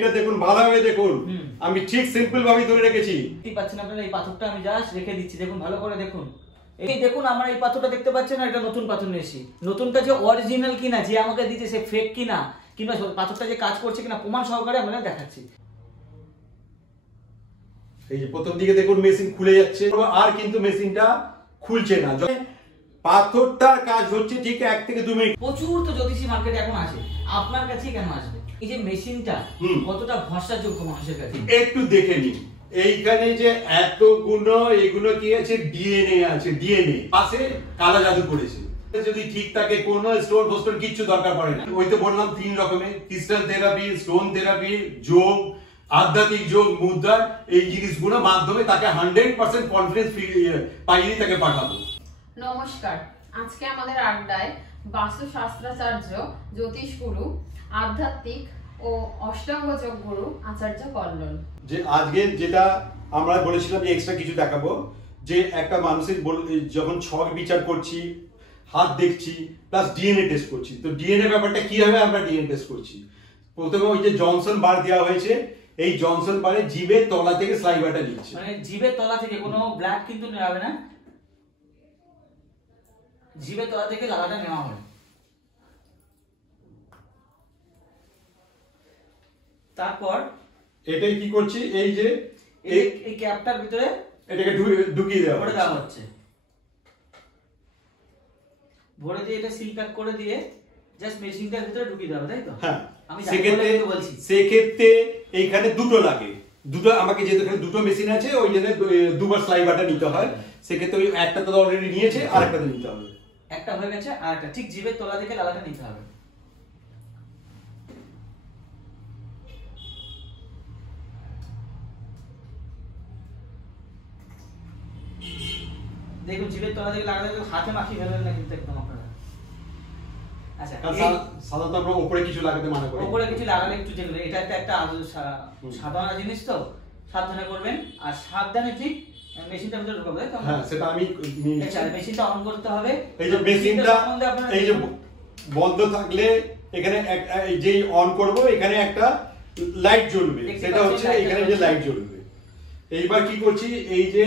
এটা দেখুন ভালোভাবে দেখুন, আমি ঠিক সিম্পল ভাবে ধরে রেখেছি। দেখতে পাচ্ছেন আপনারা, এই পাথরটা আমি জাস্ট রেখে দিচ্ছি, দেখুন ভালো করে দেখুন। এই দেখুন আমার এই পাথরটা দেখতে পাচ্ছেন, এটা নতুন পাথর নিয়েছি। নতুনটা যে অরিজিনাল কিনা, যে আমাকে দিয়েছে সে ফেক কিনা, কিংবা পাথরটা যে কাজ করছে কিনা প্রমাণ সহকারে আমরা দেখাচ্ছি। এই যে প্রথম দিকে দেখুন মেশিন খুলে যাচ্ছে, আর কিন্তু মেশিনটা খুলছে না। পাথরটার কাজ হচ্ছে ঠিক 1 থেকে 2 মিনিট। প্রচুর তো জ্যোতিষী মার্কেটে এখন আছে, আপনার কাছে কেন আসবে? এই যে মেশিনটা কতটা ভরসাযোগ্য মানুষের কাছে একটু দেখে নিন। এইখানে যে এতগুলো এগুলো কি আছে, ডিএনএ আছে, ডিএনএ পাশে কালা জাদু করেছে। যদি ঠিক থাকে কোনো স্টোন ফোস্টোন কিচ্ছু দরকার পড়ে না। ওই তো বললাম 3 রকমের, ক্রিস্টাল থেরাপি, স্টোন থেরাপি, যোগ, আধ্যাত্মিক যোগ, মুদ্রা, এই জিনিসগুলোর মাধ্যমে তাকে 100% কনফিডেন্স পাইয়ে তাকে পাঠাবো। নমস্কার, আজকে আমাদের আড্ডায় বাস্তুশাস্ত্রাচার্য, জ্যোতিষ গুরু, আধ্যাত্মিক ও অষ্টাঙ্গ যোগ গুরু আচার্য কল্লোল। যে আজকে যেটা আমরা বলেছিলাম যে এক্সট্রা কিছু দেখাবো, যে একটা মানুষের যখন ছক বিচার করছি, হাত দেখছি, প্লাস ডিএনএ টেস্ট করছি। তো ডিএনএ ব্যাপারটা কি হবে, আমরা ডিএনএ টেস্ট করছি। প্রথমে ওই যে জনসন বার দেওয়া হয়েছে, এই জনসন বারে জিভের তলা থেকে স্লাইভাটা নিচ্ছে, মানে জিভের তলা থেকে কোনো ব্লাড কিন্তু নেওয়া না, জিভের তলা থেকে লালাটা নেওয়া হয়। তারপর এটাই কি করছি, এই যে এই ক্যাপটার ভিতরে এটাকে ঢুকিয়ে দেওয়া হচ্ছে, ভরে দিয়ে এটা সিল প্যাক করে দিয়ে জাস্ট মেশিনটার ভিতরে ঢুকিয়ে দেওয়া, তাই তো? হ্যাঁ, আমি বলছি সেক্ষেত্রে এইখানে দুটো লাগে। দুটো আমাকে যেহেতু এখানে দুটো মেশিন আছে, ওই জন্য দুবার স্লাইভারটা নিতে হয়। সেক্ষেত্রে ওই একটা তো অলরেডি নিয়েছে, আর একটা নিতে হবে। একটা হয়ে গেছে, আর একটা ঠিক জিভের তলা থেকে লালাটা নিতে হবে। দেখুন জিভের তলা থেকে লাগাতে হাতে মাখিয়ে ফেলবেন না কিন্তু একদম আপনারা। আচ্ছা, সাধারণত আমরা উপরে কিছু লাগাতে মানা করি। উপরে কিছু লাগালে একটু যেগুলো, এটা একটা সাধারণ জিনিস, তো সাবধানে করবেন। আর সাবধানে ঠিক মেশিনটার ভিতরে ঢোকাবে, তাই তো? হ্যাঁ, সেটা আমি মেশিনটা অন করতে হবে। এই যে মেশিনটা এই যে বন্ধ থাকলে এখানে যেই অন করব এখানে একটা লাইট জ্বলবে, সেটা হচ্ছে এখানে যে লাইট জ্বলবে। এইবার কি করছি, এই যে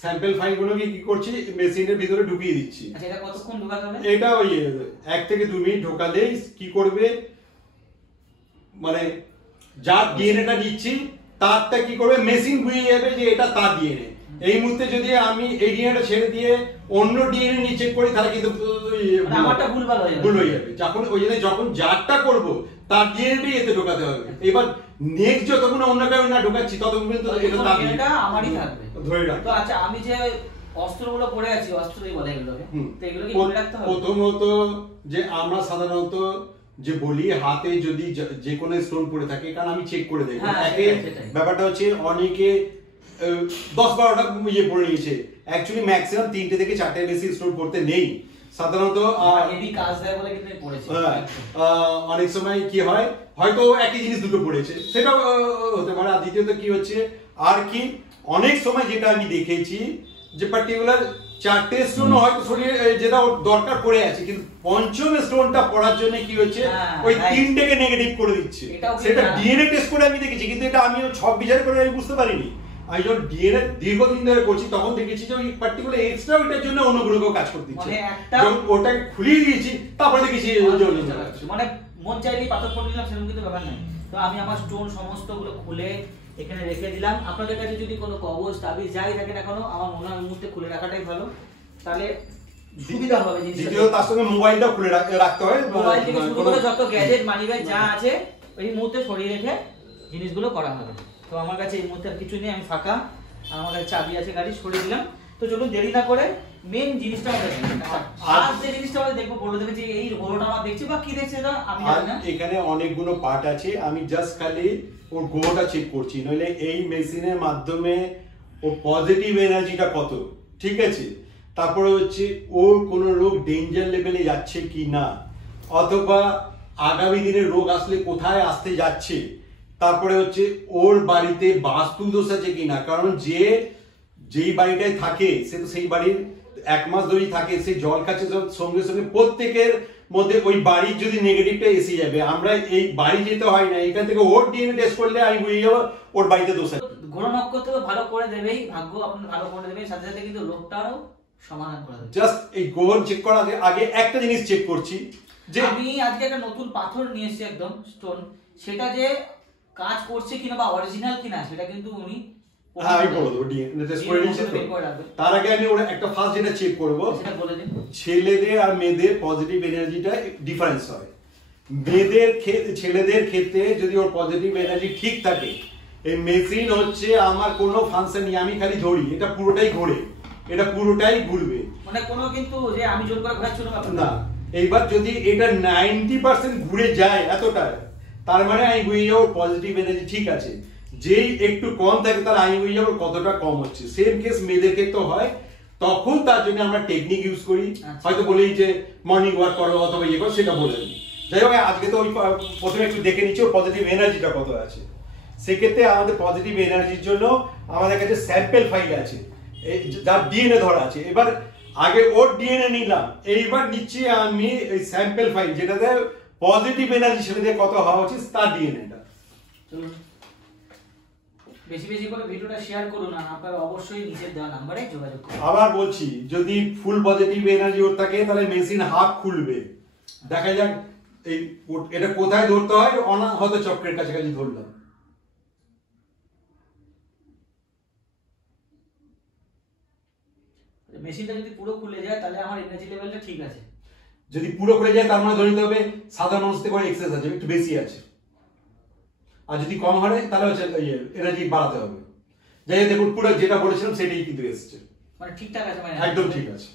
স্যাম্পল ফাইলগুলোকে কি করছি, মেশিনের ভিতরে ঢুকিয়ে দিচ্ছি। আচ্ছা, এটা কতক্ষণ ঢোকাতে হবে? এটা ওই 1 থেকে 2 মিনিট ঢোকালেই কি করবে, মানে যার ডিএনএটা নিচ্ছি তারটা কি করবে, মেশিন বুঝে যাবে যে এটা তার ডিএনএ। এই মুহূর্তে যদি আমি এই ডিএনএটা ছেড়ে দিয়ে অন্য ডিএনএ নিয়ে চেক করি, তাহলে কিন্তু আমারটা ভুল হয়ে যাবে। যখন ওই জন্য যখন যারটা করব তার ডিএনএটাই এতে ঢোকাতে হবে। এবার নেক্সট যতক্ষণ অন্য কারণে না ঢোকাচ্ছি ততক্ষণ কিন্তু এটা তার ডিএনএটা আমারই থাকবে, ধরে রাখ। তো আচ্ছা, আমি যে অস্ত্রগুলো পড়ে আছি, অস্ত্রই বলে এগুলোকে, তো এগুলো কি মনে রাখতে হবে? প্রথমত যে আমরা সাধারণত যে বলি, হাতে যদি যে কোনো স্টোন পড়ে থাকে, কারণ আমি চেক করে দেখব। ব্যাপারটা হচ্ছে অনেকে 10-12টা ইয়ে পড়ে নিয়েছে, অ্যাকচুয়ালি ম্যাক্সিমাম 3টে থেকে 4টে বেশি স্টোন পড়তে নেই সাধারণত। হেভি কাজ দেয় বলে কিন্তু পড়েছে। অনেক সময় কি হয়, হয়তো একই জিনিস দুটো পড়েছে, সেটাও হতে পারে। আর দ্বিতীয়ত কি হচ্ছে, আর কি অনেক সময় যেটা আমি দেখেছি যে পার্টিকুলার 4টে স্টোন হয়তো শরীরে যেটা দরকার পড়ে আছে, কিন্তু পঞ্চম স্টোনটা পড়ার জন্য কি হচ্ছে, ওই 3টেকে নেগেটিভ করে দিচ্ছে। সেটা ডিএনএ টেস্ট করে আমি দেখেছি, কিন্তু এটা আমি ছক বিচার করে আমি বুঝতে পারিনি। আমি যখন ডিএনএ দীর্ঘদিন ধরে করছি তখন দেখেছি যে ওই পার্টিকুলার এক্সট্রা ওইটার জন্য অন্য গ্রহ কাজ করতে দিচ্ছে। যখন ওটাকে খুলিয়ে দিয়েছি তারপরে দেখেছি মানে মন চাইলেই পাথর পড়ে দিলাম, সেরকম কিন্তু ব্যাপার নাই। তো আমি আমার স্টোন সমস্তগুলো খুলে এখানে রেখে দিলাম। আপনাদের কাছে যদি কোনো কবজ, তাবিজ যাই থাকে না কেন, আমার মনে হয় মুহূর্তে খুলে রাখাটাই ভালো, তাহলে সুবিধা হবে। দ্বিতীয়ত তার সঙ্গে মোবাইলটাও খুলে রাখতে হয়। মোবাইল থেকে শুরু করে যত গ্যাজেট, মানিব্যাগ যা আছে ওই মুহূর্তে সরিয়ে রেখে জিনিসগুলো করা হবে। তো আমার কাছে এই মুহূর্তে কিছু নেই, আমি ফাঁকা, আর আমার কাছে চাবি আছে, গাড়ি সরিয়ে দিলাম। তো চলুন দেরি না করে মেন জিনিসটা আমরা দেখি। আজ যে জিনিসটা আমরা দেখবো, বলে দেবে যে এই গোড়টা আমরা দেখছি বা কি দেখছি এটা আমি জানি না। এখানে অনেকগুলো পার্ট আছে, আমি জাস্ট খালি ওর গোড়টা চেক করছি, নইলে এই মেশিনের মাধ্যমে ও পজিটিভ এনার্জিটা কত, ঠিক আছে। তারপরে হচ্ছে ওর কোনো রোগ ডেঞ্জার লেভেলে যাচ্ছে কি না, অথবা আগামী দিনে রোগ আসলে কোথায় আসতে যাচ্ছে। তারপরে হচ্ছে ওর বাড়িতে বাস্তু দোষ আছে কিনা, কারণ যেই বাড়িটায় থাকে সে তো সেই বাড়ির 1 মাস ধরেই থাকে, সেই জল খাচ্ছে সঙ্গে সঙ্গে প্রত্যেকের মধ্যে ওই বাড়ির যদি নেগেটিভটা এসে যাবে, আমরা এই বাড়ি যেতে হয় না, এখান থেকে ওর ডিএনএ টেস্ট করলে আমি বুঝে যাবো ওর বাড়িতে দোষ আছে। গ্রহ নক্ষত্র ভালো করে দেবেই, ভাগ্য আপনার ভালো করে দেবে, সাথে সাথে কিন্তু রোগটারও সমাধান করে দেবে। জাস্ট এই গ্রহণ চেক করার আগে একটা জিনিস চেক করছি যে আমি আজকে একটা নতুন পাথর নিয়ে এসেছি, একদম স্টোন, সেটা যে কাজ করছে কিনা বা অরিজিনাল কিনা সেটা কিন্তু উনি হ্যাঁ আমি বলে দেবো, ডিএনএ টেস্ট করে নিয়েছি তো। তার আগে আমি ওরা একটা ফার্স্ট যেটা চেক করবো, সেটা বলে দিন। ছেলেদের আর মেয়েদের পজিটিভ এনার্জিটা ডিফারেন্স হয়। ছেলেদের ক্ষেত্রে যদি ওর পজিটিভ এনার্জি ঠিক থাকে, এই মেশিন হচ্ছে আমার কোনো ফাংশন নেই, আমি খালি ধরি, এটা পুরোটাই ঘোরে, এটা পুরোটাই ঘুরবে, মানে কোনো কিন্তু যে আমি জোর করে ঘোরাচ্ছি না। এইবার যদি এটা 90% ঘুরে যায় এতটা, তার মানে আমি বুঝে যাবো পজিটিভ এনার্জি ঠিক আছে। যেই একটু কম থাকে তার আমি বুঝে যাবো কতটা কম হচ্ছে। সেম কেস মেয়েদের ক্ষেত্রে হয়, তখন তার জন্য আমরা টেকনিক ইউজ করি, হয়তো বলি যে মর্নিং ওয়াক করো অথবা ইয়ে করো, সেটা বলে দিই। যাই হোক, আজকে তো ওই প্রথমে একটু দেখে নিচ্ছি ওর পজিটিভ এনার্জিটা কত আছে। সেক্ষেত্রে আমাদের পজিটিভ এনার্জির জন্য আমাদের কাছে স্যাম্পেল ফাইল আছে, যার ডিএনএ ধরা আছে। এবার আগে ওর ডিএনএ নিলাম, এইবার নিচ্ছি আমি এই স্যাম্পেল ফাইল যেটাতে পজিটিভ এনার্জি ছেলেদের কত হওয়া উচিত তার ডিএনএটা। বেশি বেশি করে ভিডিওটা শেয়ার করুন, আর আপনারা অবশ্যই নিচের দেওয়া নম্বরে যোগাযোগ করুন। আবার বলছি, যদি ফুল পজিটিভ এনার্জি ওর থাকে তাহলে মেশিন হাফ খুলবে। দেখা যাক এই এটা কোথায় ধরতে হয়, অনাহত চক্রের কাছাকাছি ধরলাম। মেশিনটা যদি পুরো খুলে যায় তাহলে আমার এনার্জি লেভেলটা ঠিক আছে। যদি পুরো খুলে যায় তার মানে ধরে নিতে হবে সাধারণ মানুষ থেকে এক্সেস আছে, একটু বেশি আছে। আর যদি কম হয় তাহলে হচ্ছে এনার্জি বাড়াতে হবে। যাই হোক, দেখুন পুরো যেটা বলেছিলাম সেটাই কিন্তু এসছে, মানে ঠিকঠাক আছে, মানে একদম ঠিক আছে।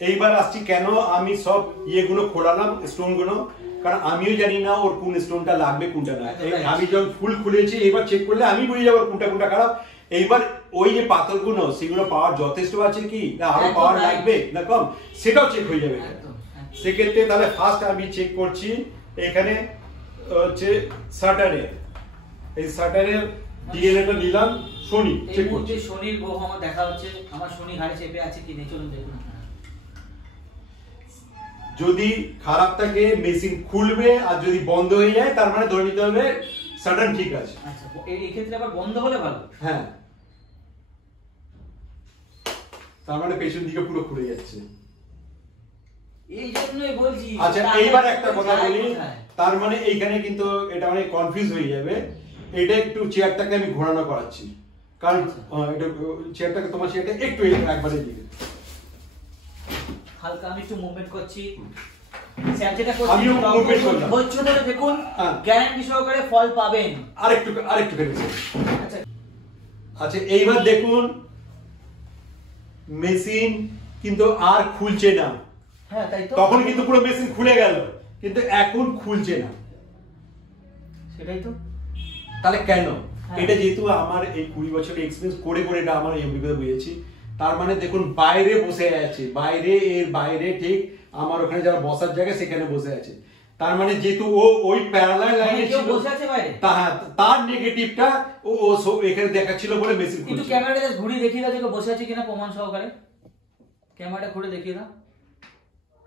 এইবার আসছি কেন আমি সব ইয়েগুলো খোলালাম, স্টোন গুলো, কারণ আমিও জানি না ওর কোন স্টোনটা লাগবে কোনটা না। আমি যখন ফুল খুলেছি এবার চেক করলে আমি বুঝে যাবো কোনটা কোনটা খারাপ। এইবার ওই যে পাথরগুলো সেগুলো পাওয়ার যথেষ্ট আছে কি না আরো পাওয়ার লাগবে না কম, সেটাও চেক হয়ে যাবে। সেক্ষেত্রে তাহলে ফার্স্ট আমি চেক করছি এখানে হচ্ছে স্যাটার্নের, এই স্যাটার্নের ডিএনএটা নিলাম, শনি চেক করছি। শনির গ্রহ আমার দেখা হচ্ছে, আমার শনি ঘাড়ে চেপে আছে কি নেই চলুন দেখুন। যদি খারাপ থাকে মেশিন খুলবে, আর যদি বন্ধ হয়ে যায় তার মানে ধরে নিতে হবে স্যাটার্ন ঠিক আছে। আচ্ছা, এই ক্ষেত্রে আবার বন্ধ হলে ভালো। হ্যাঁ, তার মানে পেছন দিকে পুরো খুলে যাচ্ছে। এই জন্যই বলছি। আচ্ছা, এইবার একটা কথা বলি, তার মানে এইখানে কিন্তু এটা অনেক কনফিউজ হয়ে যাবে। এটা একটু চেয়ারটাকে আমি ঘোরানো করাচ্ছি, কারণ এটা চেয়ারটাকে, তোমার চেয়ারটা একটু একবারে দিকে হালকা আমি একটু মুভমেন্ট করছি। স্যার যেটা করছি আমিও মুভমেন্ট করলাম, হচ্ছে ধরে দেখুন, গ্যারান্টি সহকারে ফল পাবেন। আরেকটু ফেলেছি। আচ্ছা আচ্ছা, এইবার দেখুন মেশিন কিন্তু আর খুলছে না। হ্যাঁ তাই তো, তখন কিন্তু পুরো মেশিন খুলে গেল, কিন্তু এখন খুলছে না। সেটাই তো। তাহলে কেন? এটা যেহেতু আমার এই 20 বছরের এক্সপেরিয়েন্স করে করে এটা আমার এই অভিজ্ঞতা বুঝেছি। তার মানে দেখুন বাইরে বসে আছে, বাইরে ঠিক আমার ওখানে যারা বসার জায়গা সেখানে বসে আছে। তার মানে যেহেতু ও ওই প্যারালাল লাইনে ছিল, বসে আছে বাইরে, তার নেগেটিভটা ও এখানে দেখাচ্ছিল বলে মেশিন খুলছে। একটু ক্যামেরাটা ঘুরিয়ে দেখিয়ে দাও যে বসে আছে কিনা প্রমাণ সহকারে। ক্যামেরাটা ঘুরে দেখিয়ে দাও।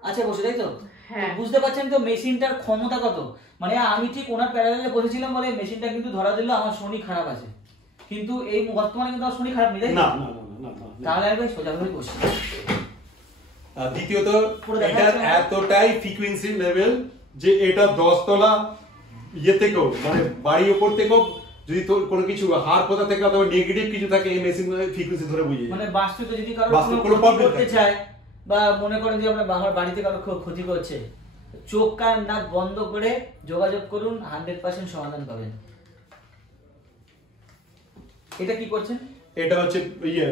আচ্ছা বসে, তাই তো? হ্যাঁ। বুঝতে পারছেন তো মেশিনটার ক্ষমতা কত। মানে আমি ঠিক ওনার প্যারালালে বসেছিলাম বলে মেশিনটা কিন্তু ধরা দিল আমার শনি খারাপ আছে, কিন্তু এই বর্তমানে কিন্তু আমার শনি খারাপ নেই, তাই না না? না না না না। তাহলে একবার সোজাভাবে বসি। দ্বিতীয়ত এটা এতটাই ফ্রিকোয়েন্সি লেভেল যে এটা 10 তলা ইয়ে থেকেও, মানে বাড়ির উপর থেকেও যদি তোর কোনো কিছু হাড় পোতা থেকে অথবা নেগেটিভ কিছু থাকে এই মেশিন ফ্রিকোয়েন্সি ধরে বুঝিয়ে যায়। মানে বাস্তবে যদি কারো কোনো প্রবলেম করতে চায় বা মনে করেন যে আমরা আমার বাড়িতে কারো ক্ষতি করছে, চোখ কান নাক বন্ধ করে যোগাযোগ করুন, 100% সমাধান পাবেন। এটা কি করছেন? এটা হচ্ছে ইয়ে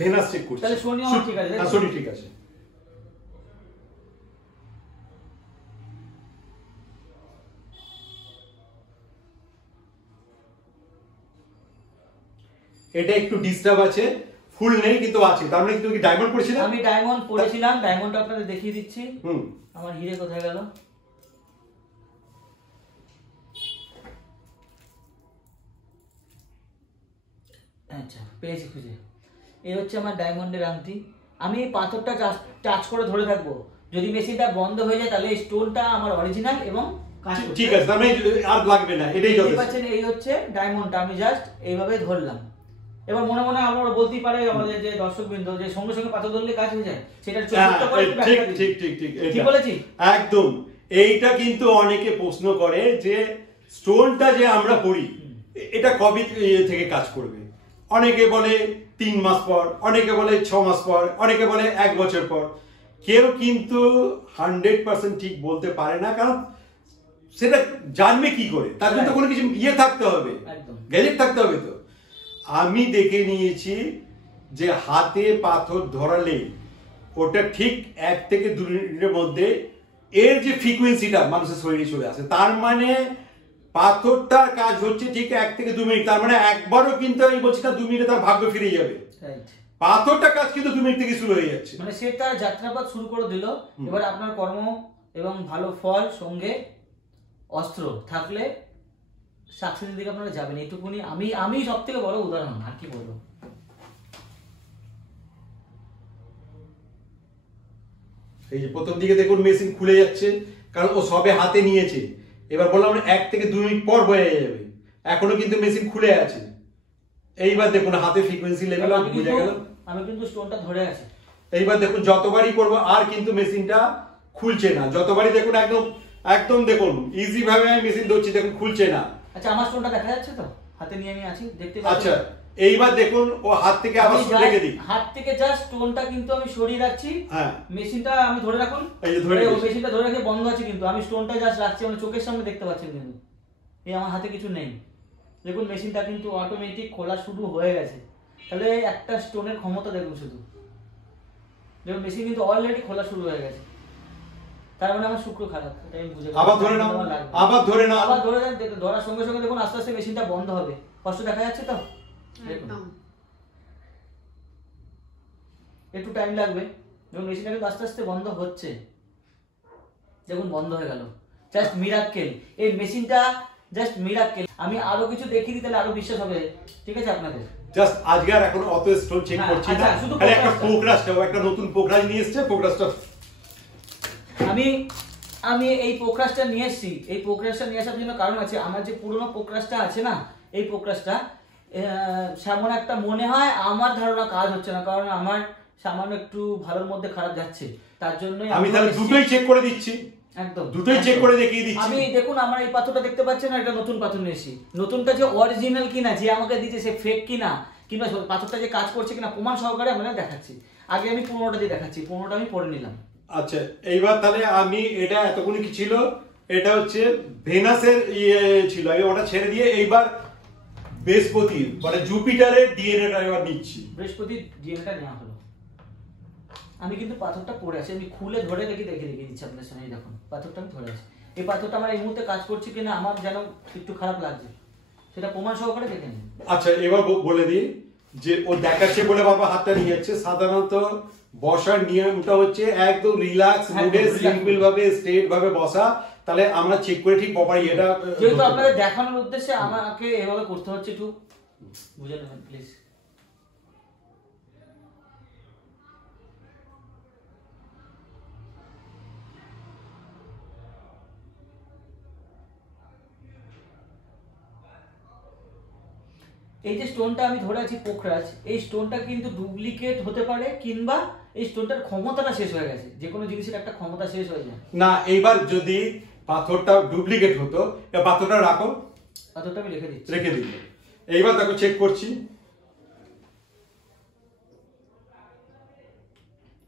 ভেনাস চেক করছে। তাহলে শনি আমার ঠিক আছে, হ্যাঁ শনি ঠিক আছে। এটা একটু ডিস্টার্ব আছে, ফুল নেই কিন্তু আছে। তার মানে তুমি কি ডায়মন্ড পড়েছিলে? আমি ডায়মন্ড পড়েছিলাম, ডায়মন্ডটা আপনাদের দেখিয়ে দিচ্ছি। হুম, আমার হিরে কোথায় গেল? আচ্ছা পেয়েছি খুঁজে। এই হচ্ছে আমার ডায়মন্ডের আংটি, আমি এই পাথরটা টাচ করে ধরে থাকবো, যদি মেশিনটা বন্ধ হয়ে যায় তাহলে এই স্টোনটা আমার অরিজিনাল এবং ঠিক আছে, তার মানে আর লাগবে না, এটাই যথেষ্ট। পাচ্ছেন এই হচ্ছে ডায়মন্ডটা, আমি জাস্ট এইভাবে ধরলাম। এবার মনে মনে আমরা বলতেই পারে আমাদের যে দর্শকবৃন্দ যে সঙ্গে সঙ্গে পাথর ধরলে কাজ হয়ে যায়, সেটা ঠিক ঠিক ঠিক ঠিক ঠিক বলেছি একদম। এইটা কিন্তু অনেকে প্রশ্ন করে যে স্টোনটা যে আমরা পড়ি এটা কবে থেকে কাজ করবে। অনেকে বলে 3 মাস পর, অনেকে বলে 6 মাস পর, অনেকে বলে 1 বছর পর। কেউ কিন্তু 100% ঠিক বলতে পারে না, কারণ সেটা জানবে কি করে, তার জন্য তো কোনো কিছু থাকতে হবে, গ্যাজেট থাকতে হবে। তো আমি দেখে নিয়েছি যে হাতে পাথর ধরালে ওটা ঠিক 1 থেকে 2 মিনিটের মধ্যে এর যে ফ্রিকোয়েন্সিটা মানুষের শরীরে চলে আসে, তার মানে পাথরটার কাজ হচ্ছে ঠিক 1 থেকে 2 মিনিট। তার মানে একবারও কিন্তু আমি বলছি না 2 মিনিটে তার ভাগ্য ফিরে যাবে, পাথরটা কাজ কিন্তু 2 মিনিট থেকে শুরু হয়ে যাচ্ছে। মানে সে তার যাত্রাপথ শুরু করে দিল। এবার আপনার কর্ম এবং ভালো ফল সঙ্গে অস্ত্র থাকলে সাকসেসের দিকে আপনারা যাবেন, এইটুকুনি আমি সব থেকে বড় উদাহরণ, আর কি বলবো। এই যে প্রথম দিকে দেখুন মেশিন খুলে যাচ্ছে, কারণ ও সবে হাতে নিয়েছে। এবার বললাম 1 থেকে 2 মিনিট পর বয়ে যাবে, এখনো কিন্তু মেশিন খুলে আছে। এইবার দেখুন হাতে ফ্রিকোয়েন্সি লেভেল বুঝে গেল, আমি কিন্তু স্টোনটা ধরে আছি। এইবার দেখুন যতবারই করব আর কিন্তু মেশিনটা খুলছে না, যতবারই দেখুন একদম দেখুন ইজি ভাবে আমি মেশিন ধরছি, দেখুন খুলছে না। আচ্ছা আমার স্টোনটা দেখা যাচ্ছে তো, হাতে নিয়ে আমি আছি, দেখতে পাচ্ছেন। আচ্ছা এইবার দেখুন ও হাত থেকে আবার রেখে দিই, হাত থেকে জাস্ট স্টোনটা কিন্তু আমি সরিয়ে রাখছি। হ্যাঁ মেশিনটা আমি ধরে রাখুন, এই যে ধরে মেশিনটা ধরে রেখে বন্ধ আছে, কিন্তু আমি স্টোনটা জাস্ট রাখছি, আমার চোখের সামনে দেখতে পাচ্ছেন। কিন্তু এই আমার হাতে কিছু নেই, দেখুন মেশিনটা কিন্তু অটোমেটিক খোলা শুরু হয়ে গেছে। তাহলে একটা স্টোনের ক্ষমতা দেখুন শুধু, দেখুন মেশিন কিন্তু অলরেডি খোলা শুরু হয়ে গেছে। তার মানে আমার শুক্র খারাপ, এটা আমি বুঝে গেলাম। আবার ধরে নাও, আবার ধরে নাও, আবার ধরে দেন, ধরার সঙ্গে সঙ্গে দেখুন আস্তে আস্তে মেশিনটা বন্ধ হবে। কষ্ট দেখা যাচ্ছে তো, একদম একটু টাইম লাগবে, দেখুন মেশিনটা কিন্তু আস্তে আস্তে বন্ধ হচ্ছে। দেখুন বন্ধ হয়ে গেল, জাস্ট মিরাক্কেল। এই মেশিনটা জাস্ট মিরাক্কেল। আমি আরো কিছু দেখিয়ে দিই তাহলে আরো বিশ্বাস হবে, ঠিক আছে আপনাদের? জাস্ট আজকে আর এখন অত স্টোন চেক করছি না, খালি একটা পোকরাসটা, একটা নতুন পোকরাস নিয়ে এসেছে, পোকরাসটা আমি এই পোকরাসটা নিয়ে এসেছি। এই পোকরাসটা নিয়ে আসার জন্য কারণ আছে, আমার যে পুরনো পোকরাসটা আছে না, এই পোকরাসটা সামান্য একটা মনে হয় আমার ধারণা কাজ হচ্ছে না, কারণ আমার সামান্য একটু ভালোর মধ্যে খারাপ যাচ্ছে, তার জন্যই আমি তাহলে দুটোই চেক করে দিচ্ছি। একদম দুটোই চেক করে দেখিয়ে দিচ্ছি। আমি দেখুন আমার এই পাথরটা দেখতে পাচ্ছেন না, এটা নতুন পাথর নিয়েছি। নতুনটা যে অরিজিনাল কিনা, যে আমাকে দিয়েছে সে ফেক কিনা, কিংবা পাথরটা যে কাজ করছে কিনা প্রমাণ সহকারে আমরা দেখাচ্ছি। আগে আমি পুরোনোটা দিয়ে দেখাচ্ছি, পুরোনোটা আমি পরে নিলাম। আচ্ছা এইবার তাহলে আমি এটা এতক্ষণ কি ছিল, এটা হচ্ছে ভেনাসের ছিল, আমি ওটা ছেড়ে দিয়ে এইবার বৃহস্পতি মানে জুপিটারের ডিএনএটা এবার নিচ্ছি। বৃহস্পতির ডিএনএটা নেওয়া হলো। আমি কিন্তু পাথরটা পড়ে আছে, আমি খুলে ধরে দেখিয়ে দিচ্ছি আপনার সামনে। দেখুন পাথরটা আমি ধরে আছি, এই পাথরটা আমার এই মুহূর্তে কাজ করছে কিনা আমার যেন একটু খারাপ লাগছে, সেটা প্রমাণ সহকারে দেখে নিন। আচ্ছা এবার বলে দিই যে ও দেখাচ্ছে বলে বাবা হাতটা নিয়ে যাচ্ছে। সাধারণত বসার নিয়মটা হচ্ছে একদম রিল্যাক্স মুডে সিম্পল ভাবে স্ট্রেট ভাবে বসা, তাহলে আমরা চেক করে ঠিক প্রপারলি এটা। যেহেতু আপনাদের দেখানোর উদ্দেশ্যে আমাকে এভাবে করতে হচ্ছে, একটু বুঝে নেবেন প্লিজ। এই যে স্টোনটা আমি ধরে আছি পোখরাজ, এই স্টোনটা কিন্তু ডুপ্লিকেট হতে পারে, কিংবা এই স্টোনটার ক্ষমতাটা শেষ হয়ে গেছে। যে কোনো জিনিসের একটা ক্ষমতা শেষ হয়ে যায় না। এইবার যদি পাথরটা ডুপ্লিকেট হতো, পাথরটা রাখো, পাথরটা আমি রেখে দিচ্ছি, রেখে দিল। এইবার দেখো চেক করছি,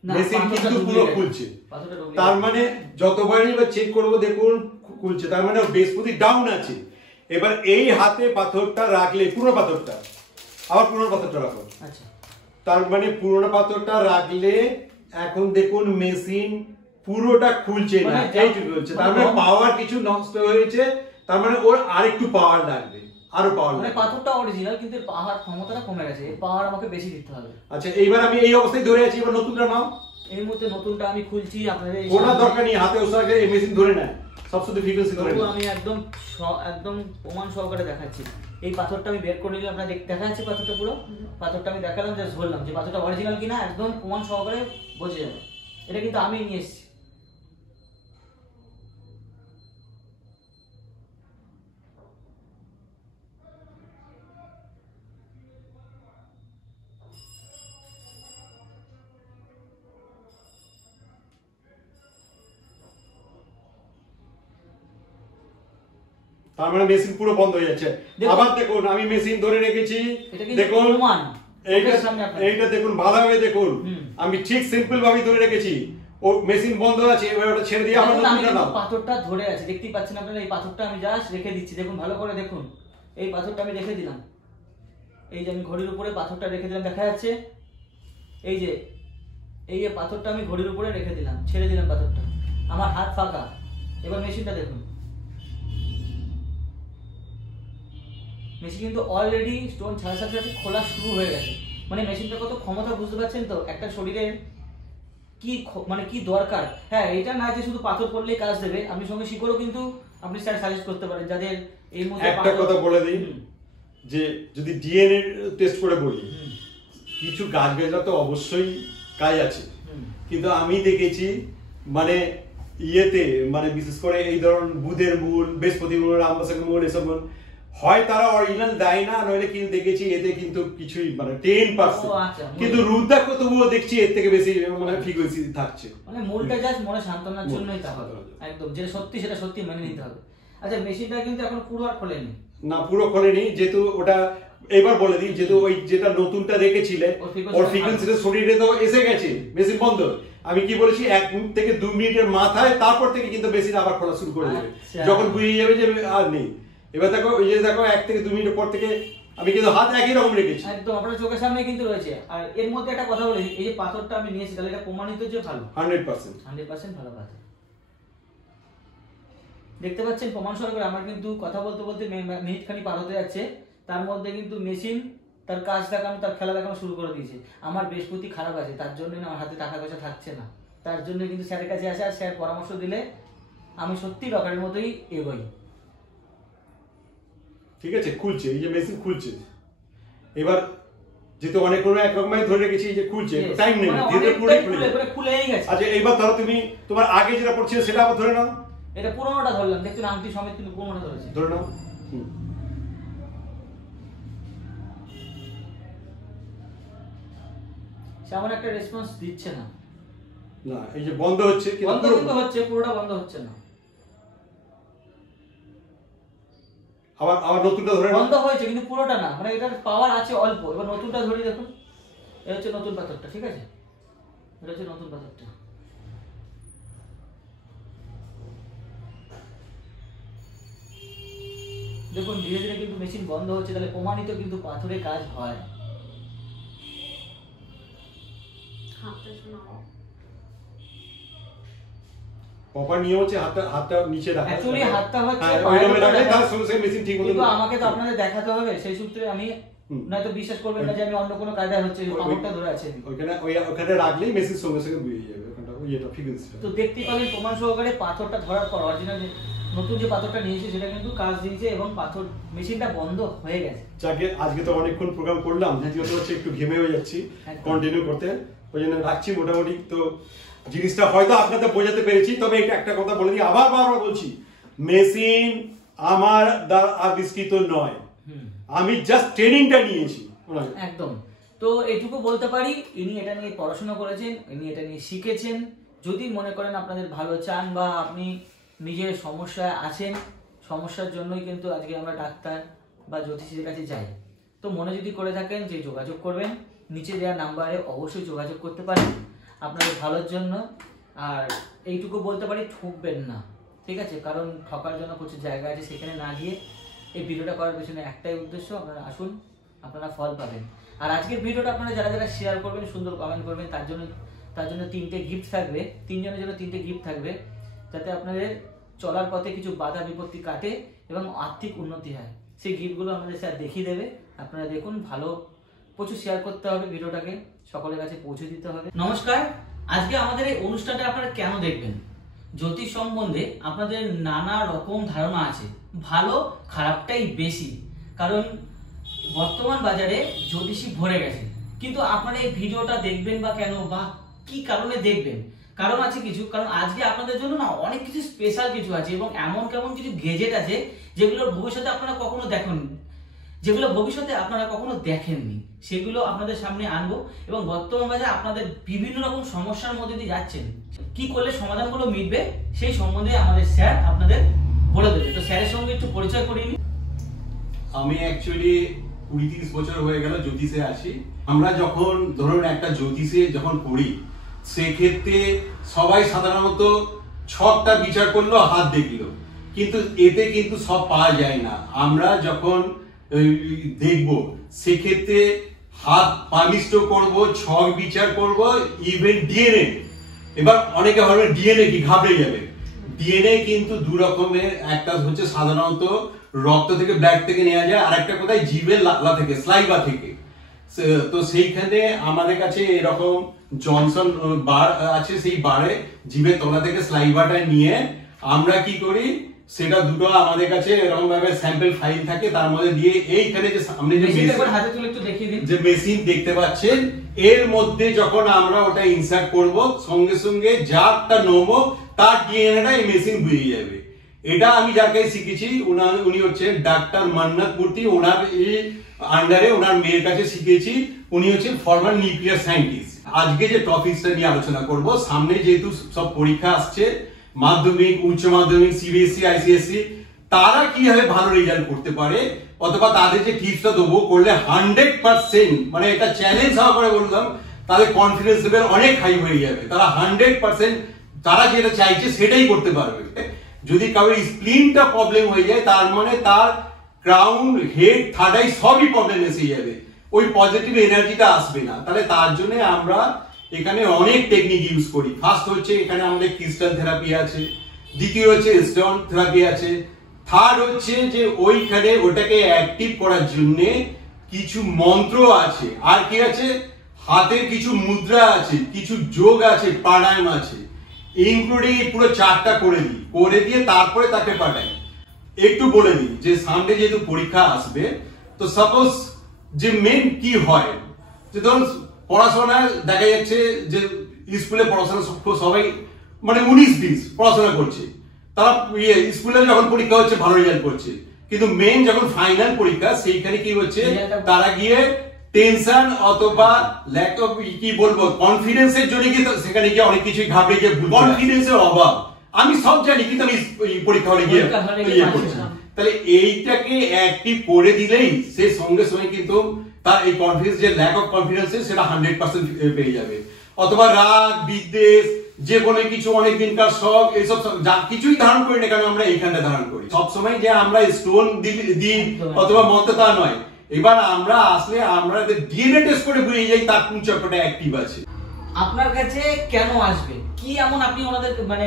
মেশিন কিন্তু পুরো খুলছে। তার মানে যতবারই এবার চেক করবো দেখুন খুলছে, তার মানে বৃহস্পতি ডাউন আছে। এবার এই হাতে পাথরটা রাখলে, পুরো পাথরটা, আবার পুরো পাথরটা রাখো। আচ্ছা তার মানে পুরোনো পাথরটা রাখলে এখন দেখুন মেশিন পুরোটা খুলছে না, এইটুকু হচ্ছে। তার মানে পাওয়ার কিছু নষ্ট হয়েছে, তার মানে ওর আরেকটু পাওয়ার লাগবে, আরো পাওয়ার লাগবে। মানে পাথরটা অরিজিনাল কিন্তু পাওয়ার ক্ষমতাটা কমে গেছে, এই পাওয়ার আমাকে বেশি দিতে হবে। আচ্ছা এইবার আমি এই অবস্থায় ধরে আছি, এবার নতুনটা নাও। এই মুহূর্তে নতুনটা আমি খুলছি, আপনাদের ওটা দরকার নেই, হাতে ওর আগে এই মেশিন ধরে নেয়। সব শুধু ফ্রিকোয়েন্সি ধরে তবু নিন। আমি একদম একদম প্রমাণ সহকারে দেখাচ্ছি। এই পাথরটা আমি বের করে নিলাম, আপনারা দেখা যাচ্ছে পাথরটা পুরো, পাথরটা আমি দেখালাম, জাস্ট ধরলাম যে পাথরটা অরিজিনাল কিনা, একদম প্রমাণ সহকারে বোঝা যাবে। এটা কিন্তু আমি নিয়ে এসেছি। তার মানে মেশিন পুরো বন্ধ হয়ে যাচ্ছে। দেখুন। আবার দেখুন আমি মেশিন ধরে রেখেছি, এটা কিন্তু দেখুন প্রমাণ। এইটা চোখের সামনে আপনার। এইটা দেখুন বাধা হয়ে দেখুন, হুম। আমি ঠিক সিম্পল ভাবে ধরে রেখেছি, ও মেশিন বন্ধ আছে, এবার ওটা ছেড়ে দিয়ে আমার দেখুন, আমি নতুনটা কিন্তু দাও। পাথরটা ধরে আছে, দেখতেই পাচ্ছেন আপনারা। এই পাথরটা আমি জাস্ট রেখে দিচ্ছি, দেখুন ভালো করে দেখুন। এই পাথরটা আমি রেখে দিলাম, এই যে আমি ঘড়ির উপরে পাথরটা রেখে দিলাম, দেখা যাচ্ছে। এই যে পাথরটা আমি ঘড়ির উপরে রেখে দিলাম, ছেড়ে দিলাম পাথরটা, আমার হাত ফাঁকা। এবার মেশিনটা দেখুন, মেশিন কিন্তু অলরেডি স্টোন ছাড়ার সাথে সাথে খোলা শুরু হয়ে গেছে। মানে মেশিনটা কত ক্ষমতা বুঝতে পারছেন তো, একটা শরীরের কি মানে কি দরকার। হ্যাঁ, এটা না যে শুধু পাথর পড়লেই কাজ দেবে, আমি সঙ্গে শিকড়ও কিন্তু আপনি স্যার সাজেস্ট করতে পারেন যাদের এই মুহূর্তে একটা কথা বলে দিই, যে যদি ডিএনএ টেস্ট করে বলি, কিছু গাছ গাছরা তো অবশ্যই কাজ আছে, কিন্তু আমি দেখেছি মানে ইয়েতে মানে বিশেষ করে এই ধরুন বুধের মূল, বৃহস্পতির মূল, রামবাসকের মূল, এসব মূল হয় তারা অরিজিনাল দেয় না, নইলে কিন্তু দেখেছি এতে কিন্তু কিছুই মানে 10%, আচ্ছা, কিন্তু রুদ্রাক্ষ তবুও দেখছি এর থেকে বেশি মানে ফ্রিকোয়েন্সি থাকছে। মানে মূলটা জাস্ট মনে সান্ত্বনার জন্যই তা হবে, একদম যেটা সত্যি সেটা সত্যি মেনে নিতে হবে। আচ্ছা, মেশিনটা কিন্তু এখন পুরো আর খোলেনি না, পুরো খোলেনি, যেহেতু ওটা এবার বলে দিই, যেহেতু ওই যেটা নতুনটা রেখেছিলে ওর ফ্রিকোয়েন্সিটা শরীরে তো এসে গেছে, মেশিন বন্ধ। আমি কি বলেছি 1 থেকে 2 মিনিটের মাথায় তারপর থেকে কিন্তু মেশিন আবার খোলা শুরু করে দেবে, যখন বুঝে যাবে যে আর নেই। এবার দেখো এই যে দেখো 1 থেকে 2 মিনিটের পর থেকে আমি কিন্তু হাত একই রকম রেখেছি, একদম আপনার চোখের সামনে কিন্তু রয়েছে। আর এর মধ্যে একটা কথা বলে দিই, এই যে পাথরটা আমি নিয়েছি, তাহলে এটা প্রমাণিত যে ভালো, 100% ভালো পাথর। দেখতে পাচ্ছেন প্রমাণ সহকারে। আমার কিন্তু কথা বলতে বলতে মিনিট খানি পার হতে যাচ্ছে, তার মধ্যে কিন্তু মেশিন তার কাজ দেখানো, তার খেলা দেখানো শুরু করে দিয়েছে। আমার বৃহস্পতি খারাপ আছে, তার জন্য না আমার হাতে টাকা পয়সা থাকছে না, তার জন্য কিন্তু স্যারের কাছে আসে, আর স্যার পরামর্শ দিলে আমি সত্যি রকেটের মতোই এগোই। ঠিক আছে, খুলছে, এই যে মেশিন খুলছে। এবার যেহেতু অনেক কোনো একরকমই ধরে রেখেছি, এই যে খুলছে, টাইম নেই, ধীরে ধীরে খুলেই গেছে। আচ্ছা, এইবার ধরো তুমি তোমার আগে যেটা পড়ছিল সেটা আবার ধরে নাও। এটা পুরোনোটা ধরলাম, দেখুন আংটি সমেত কিন্তু পুরোনোটা ধরেছে, ধরে নাও। সেমন একটা রেসপন্স দিচ্ছে না। না, এই যে বন্ধ হচ্ছে, বন্ধ কিন্তু হচ্ছে, পুরোটা বন্ধ হচ্ছে না। আবার নতুনটা ধরে নাও। বন্ধ হয়েছে কিন্তু পুরোটা না, মানে এটার পাওয়ার আছে অল্প। এবার নতুনটা ধরি, দেখুন এটা হচ্ছে নতুন পাথরটা, ঠিক আছে, এটা হচ্ছে নতুন পাথরটা। দেখুন ধীরে ধীরে কিন্তু মেশিন বন্ধ হচ্ছে, তাহলে প্রমাণিত কিন্তু পাথরে কাজ হয়। হাতটা শোনাও। প্রপার নিয়ম হচ্ছে হাতটা নিচে রাখা। অ্যাকচুয়ালি হাতটা হচ্ছে হ্যাঁ, ওইরকম রাখলে তার সঙ্গে সঙ্গে মেশিন ঠিক মতো। কিন্তু আমাকে তো আপনাদের দেখাতে হবে, সেই সূত্রে আমি নয়তো বিশ্বাস করবেন না যে আমি অন্য কোনো কায়দায় হচ্ছে পাথরটা ধরে আছে। ওখানে রাখলেই মেশিন সঙ্গে সঙ্গে বুঝে যাবে ওখানটা ওইটা ফ্রিকোয়েন্সিটা। তো দেখতে পাবেন প্রমাণ সহকারে পাথরটা ধরার পর অরিজিনাল নতুন যে পাথরটা নিয়েছে সেটা কিন্তু কাজ দিয়েছে এবং পাথর মেশিনটা বন্ধ হয়ে গেছে। যাকে আজকে তো অনেকক্ষণ প্রোগ্রাম করলাম, দ্বিতীয়ত হচ্ছে একটু ঘেমে হয়ে যাচ্ছি কন্টিনিউ করতে, ওই জন্য রাখছি মোটামুটি। তো জিনিসটা হয়তো আপনাদের বোঝাতে পেরেছি, তবে এটা একটা কথা বলে দিই, আবার বারবার বলছি, মেশিন আমার দ্বারা আবিষ্কৃত নয়, আমি জাস্ট ট্রেনিংটা নিয়েছি একদম। তো এটুকু বলতে পারি, ইনি এটা নিয়ে পড়াশোনা করেছেন, ইনি এটা নিয়ে শিখেছেন। যদি মনে করেন আপনাদের ভালো চান বা আপনি নিজের সমস্যায় আছেন, সমস্যার জন্যই কিন্তু আজকে আমরা ডাক্তার বা জ্যোতিষীদের কাছে যাই। তো মনে যদি করে থাকেন যে যোগাযোগ করবেন, নিচে দেওয়া নাম্বারে অবশ্যই যোগাযোগ করতে পারেন আপনাদের ভালোর জন্য। আর এইটুকু বলতে পারি, ঠকবেন না, ঠিক আছে, কারণ ঠকার জন্য প্রচুর জায়গা আছে, সেখানে না গিয়ে এই ভিডিওটা করার পেছনে একটাই উদ্দেশ্য, আপনারা আসুন, আপনারা ফল পাবেন। আর আজকের ভিডিওটা আপনারা যারা যারা শেয়ার করবেন, সুন্দর কমেন্ট করবেন, তার জন্য 3টে গিফট থাকবে, 3 জনের জন্য 3টে গিফট থাকবে, যাতে আপনাদের চলার পথে কিছু বাধা বিপত্তি কাটে এবং আর্থিক উন্নতি হয়। সেই গিফটগুলো আমাদের স্যার দেখিয়ে দেবে, আপনারা দেখুন। ভালো প্রচুর শেয়ার করতে হবে, ভিডিওটাকে সকলের কাছে পৌঁছে দিতে হবে। নমস্কার, আজকে আমাদের এই অনুষ্ঠানটা আপনারা কেন দেখবেন? জ্যোতিষ সম্বন্ধে আপনাদের নানা রকম ধারণা আছে, ভালো খারাপটাই বেশি, কারণ বর্তমান বাজারে জ্যোতিষী ভরে গেছে। কিন্তু আপনারা এই ভিডিওটা দেখবেন বা কেন, বা কি কারণে দেখবেন? কারণ আছে কিছু, কারণ আজকে আপনাদের জন্য না অনেক কিছু স্পেশাল কিছু আছে, এবং এমন কেমন কিছু গেজেট আছে যেগুলো ভবিষ্যতে আপনারা কখনো দেখেননি, সেগুলো আপনাদের সামনে আনবো। এবং বর্তমান বাজারে আপনাদের বিভিন্ন রকম সমস্যার মধ্যে দিয়ে যাচ্ছেন, কি করলে সমাধানগুলো মিটবে সেই সম্বন্ধে আমাদের স্যার আপনাদের বলে দেবে। তো স্যারের সঙ্গে একটু পরিচয় করিয়ে নিন। আমি অ্যাকচুয়ালি 20-30 বছর হয়ে গেল জ্যোতিষে আসি। আমরা যখন ধরুন একটা জ্যোতিষে যখন পড়ি, সেক্ষেত্রে সবাই সাধারণত ছকটা বিচার করলো, হাত দেখলো, কিন্তু এতে কিন্তু সব পাওয়া যায় না। আমরা যখন দেখবো সেক্ষেত্রে হাত পানিষ্ট করব, ছক বিচার করব, ইভেন ডিএনএ। এবার অনেকে ভাববেন ডিএনএ কি, ঘাবড়ে যাবে। ডিএনএ কিন্তু দু রকমের, একটা হচ্ছে সাধারণত রক্ত থেকে, ব্লাড থেকে নেওয়া যায়, আর একটা কোথায় জিভের লালা থেকে, স্লাইভা থেকে। তো সেইখানে আমাদের কাছে এরকম জনসন বার আছে, সেই বারে জিভের তলা থেকে স্লাইভাটা নিয়ে আমরা কি করি, সেটা দুটো আমাদের কাছে এরকম ভাবে স্যাম্পল ফাইল থাকে, তার মধ্যে দিয়ে এইখানে যে সামনে যে মেশিন দেখতে পাচ্ছেন, এর মধ্যে যখন আমরা ওটা ইনসার্ট করব, সঙ্গে সঙ্গে যারটা নেবো তার ডিএনএটা এই মেশিন বুঝে যাবে। এটা আমি যার কাছে শিখেছি, উনি হচ্ছেন ডাক্তার মান্নাত মূর্তি। ওনার এই আন্ডারে ওনার মেয়ের কাছে শিখেছি। উনি হচ্ছেন ফর্মাল নিউক্লিয়ার সায়েন্টিস্ট। আজকে যে টপিকসটা নিয়ে আলোচনা করব, সামনে যেহেতু সব পরীক্ষা আসছে, মাধ্যমিক, উচ্চ মাধ্যমিক, সিবিএসসি, আইসিএসসি, তারা কিভাবে ভালো রেজাল্ট করতে পারে, অথবা তাদের যে টিপসটা দেবো করলে 100%, মানে এটা চ্যালেঞ্জ হওয়া করে বললাম, তাদের কনফিডেন্স লেভেল অনেক হাই হয়ে যাবে। তারা 100% তারা যেটা চাইছে সেটাই করতে পারবে। যদি কারোর স্প্লিনটা প্রবলেম হয়ে যায়, তার মানে তার ক্রাউন, হেড, থার্ড আই সবই প্রবলেম এসে যাবে, ওই পজিটিভ এনার্জিটা আসবে না। তাহলে তার জন্য আমরা এখানে অনেক টেকনিক ইউজ করি। ফার্স্ট হচ্ছে এখানে আমাদের ক্রিস্টাল থেরাপি আছে, দ্বিতীয় হচ্ছে স্টোন থেরাপি আছে, থার্ড হচ্ছে যে ওইখানে ওটাকে অ্যাক্টিভ করার জন্য কিছু মন্ত্র আছে, আর কি আছে, হাতের কিছু মুদ্রা আছে, কিছু যোগ আছে, প্রাণায়াম আছে, ইনক্লুডিং পুরো চারটা করে দিয়ে তারপরে তাকে পাঠাই। একটু বলে দিই যে সামনে যেহেতু পরীক্ষা আসবে, তো সাপোজ যে মেন কি হয়, যে ধরুন পড়াশোনা দেখা যাচ্ছে যে স্কুলে পড়াশোনা সবাই মানে 19-20 পড়াশোনা করছে, তারা স্কুলে যখন পরীক্ষা হচ্ছে ভালো রেজাল্ট করছে, কিন্তু মেন যখন ফাইনাল পরীক্ষা সেইখানে কি হচ্ছে, তারা গিয়ে টেনশন অথবা ল্যাক অফ কি বলবো কনফিডেন্সের জন্য কি সেখানে গিয়ে অনেক কিছুই ঘাবড়ে গিয়ে, কনফিডেন্সের অভাব। আমি সব জানি কিন্তু আমি পরীক্ষা হলে গিয়ে করছি। তাহলে এইটাকে অ্যাক্টিভ করে দিলেই সে সঙ্গে সঙ্গে কিন্তু তার এই কনফিডেন্স, যে ল্যাক অফ কনফিডেন্স, সেটা 100% পেয়ে যাবে। অথবা রাগ, বিদ্বেষ, যে কোনো কিছু, অনেক দিনকার শখ, এইসব যা কিছুই ধারণ করি না কেন, আমরা এইখানটা ধারণ করি। সবসময় যে আমরা স্টোন দিই অথবা মন্ত্র, তা নয়। এবার আমরা আসলে আমরা ডিএনএ টেস্ট করে বুঝে যাই তার কোন চক্রটা অ্যাক্টিভ আছে। আপনার কাছে কেন আসবে, কি এমন আপনি ওনাদের মানে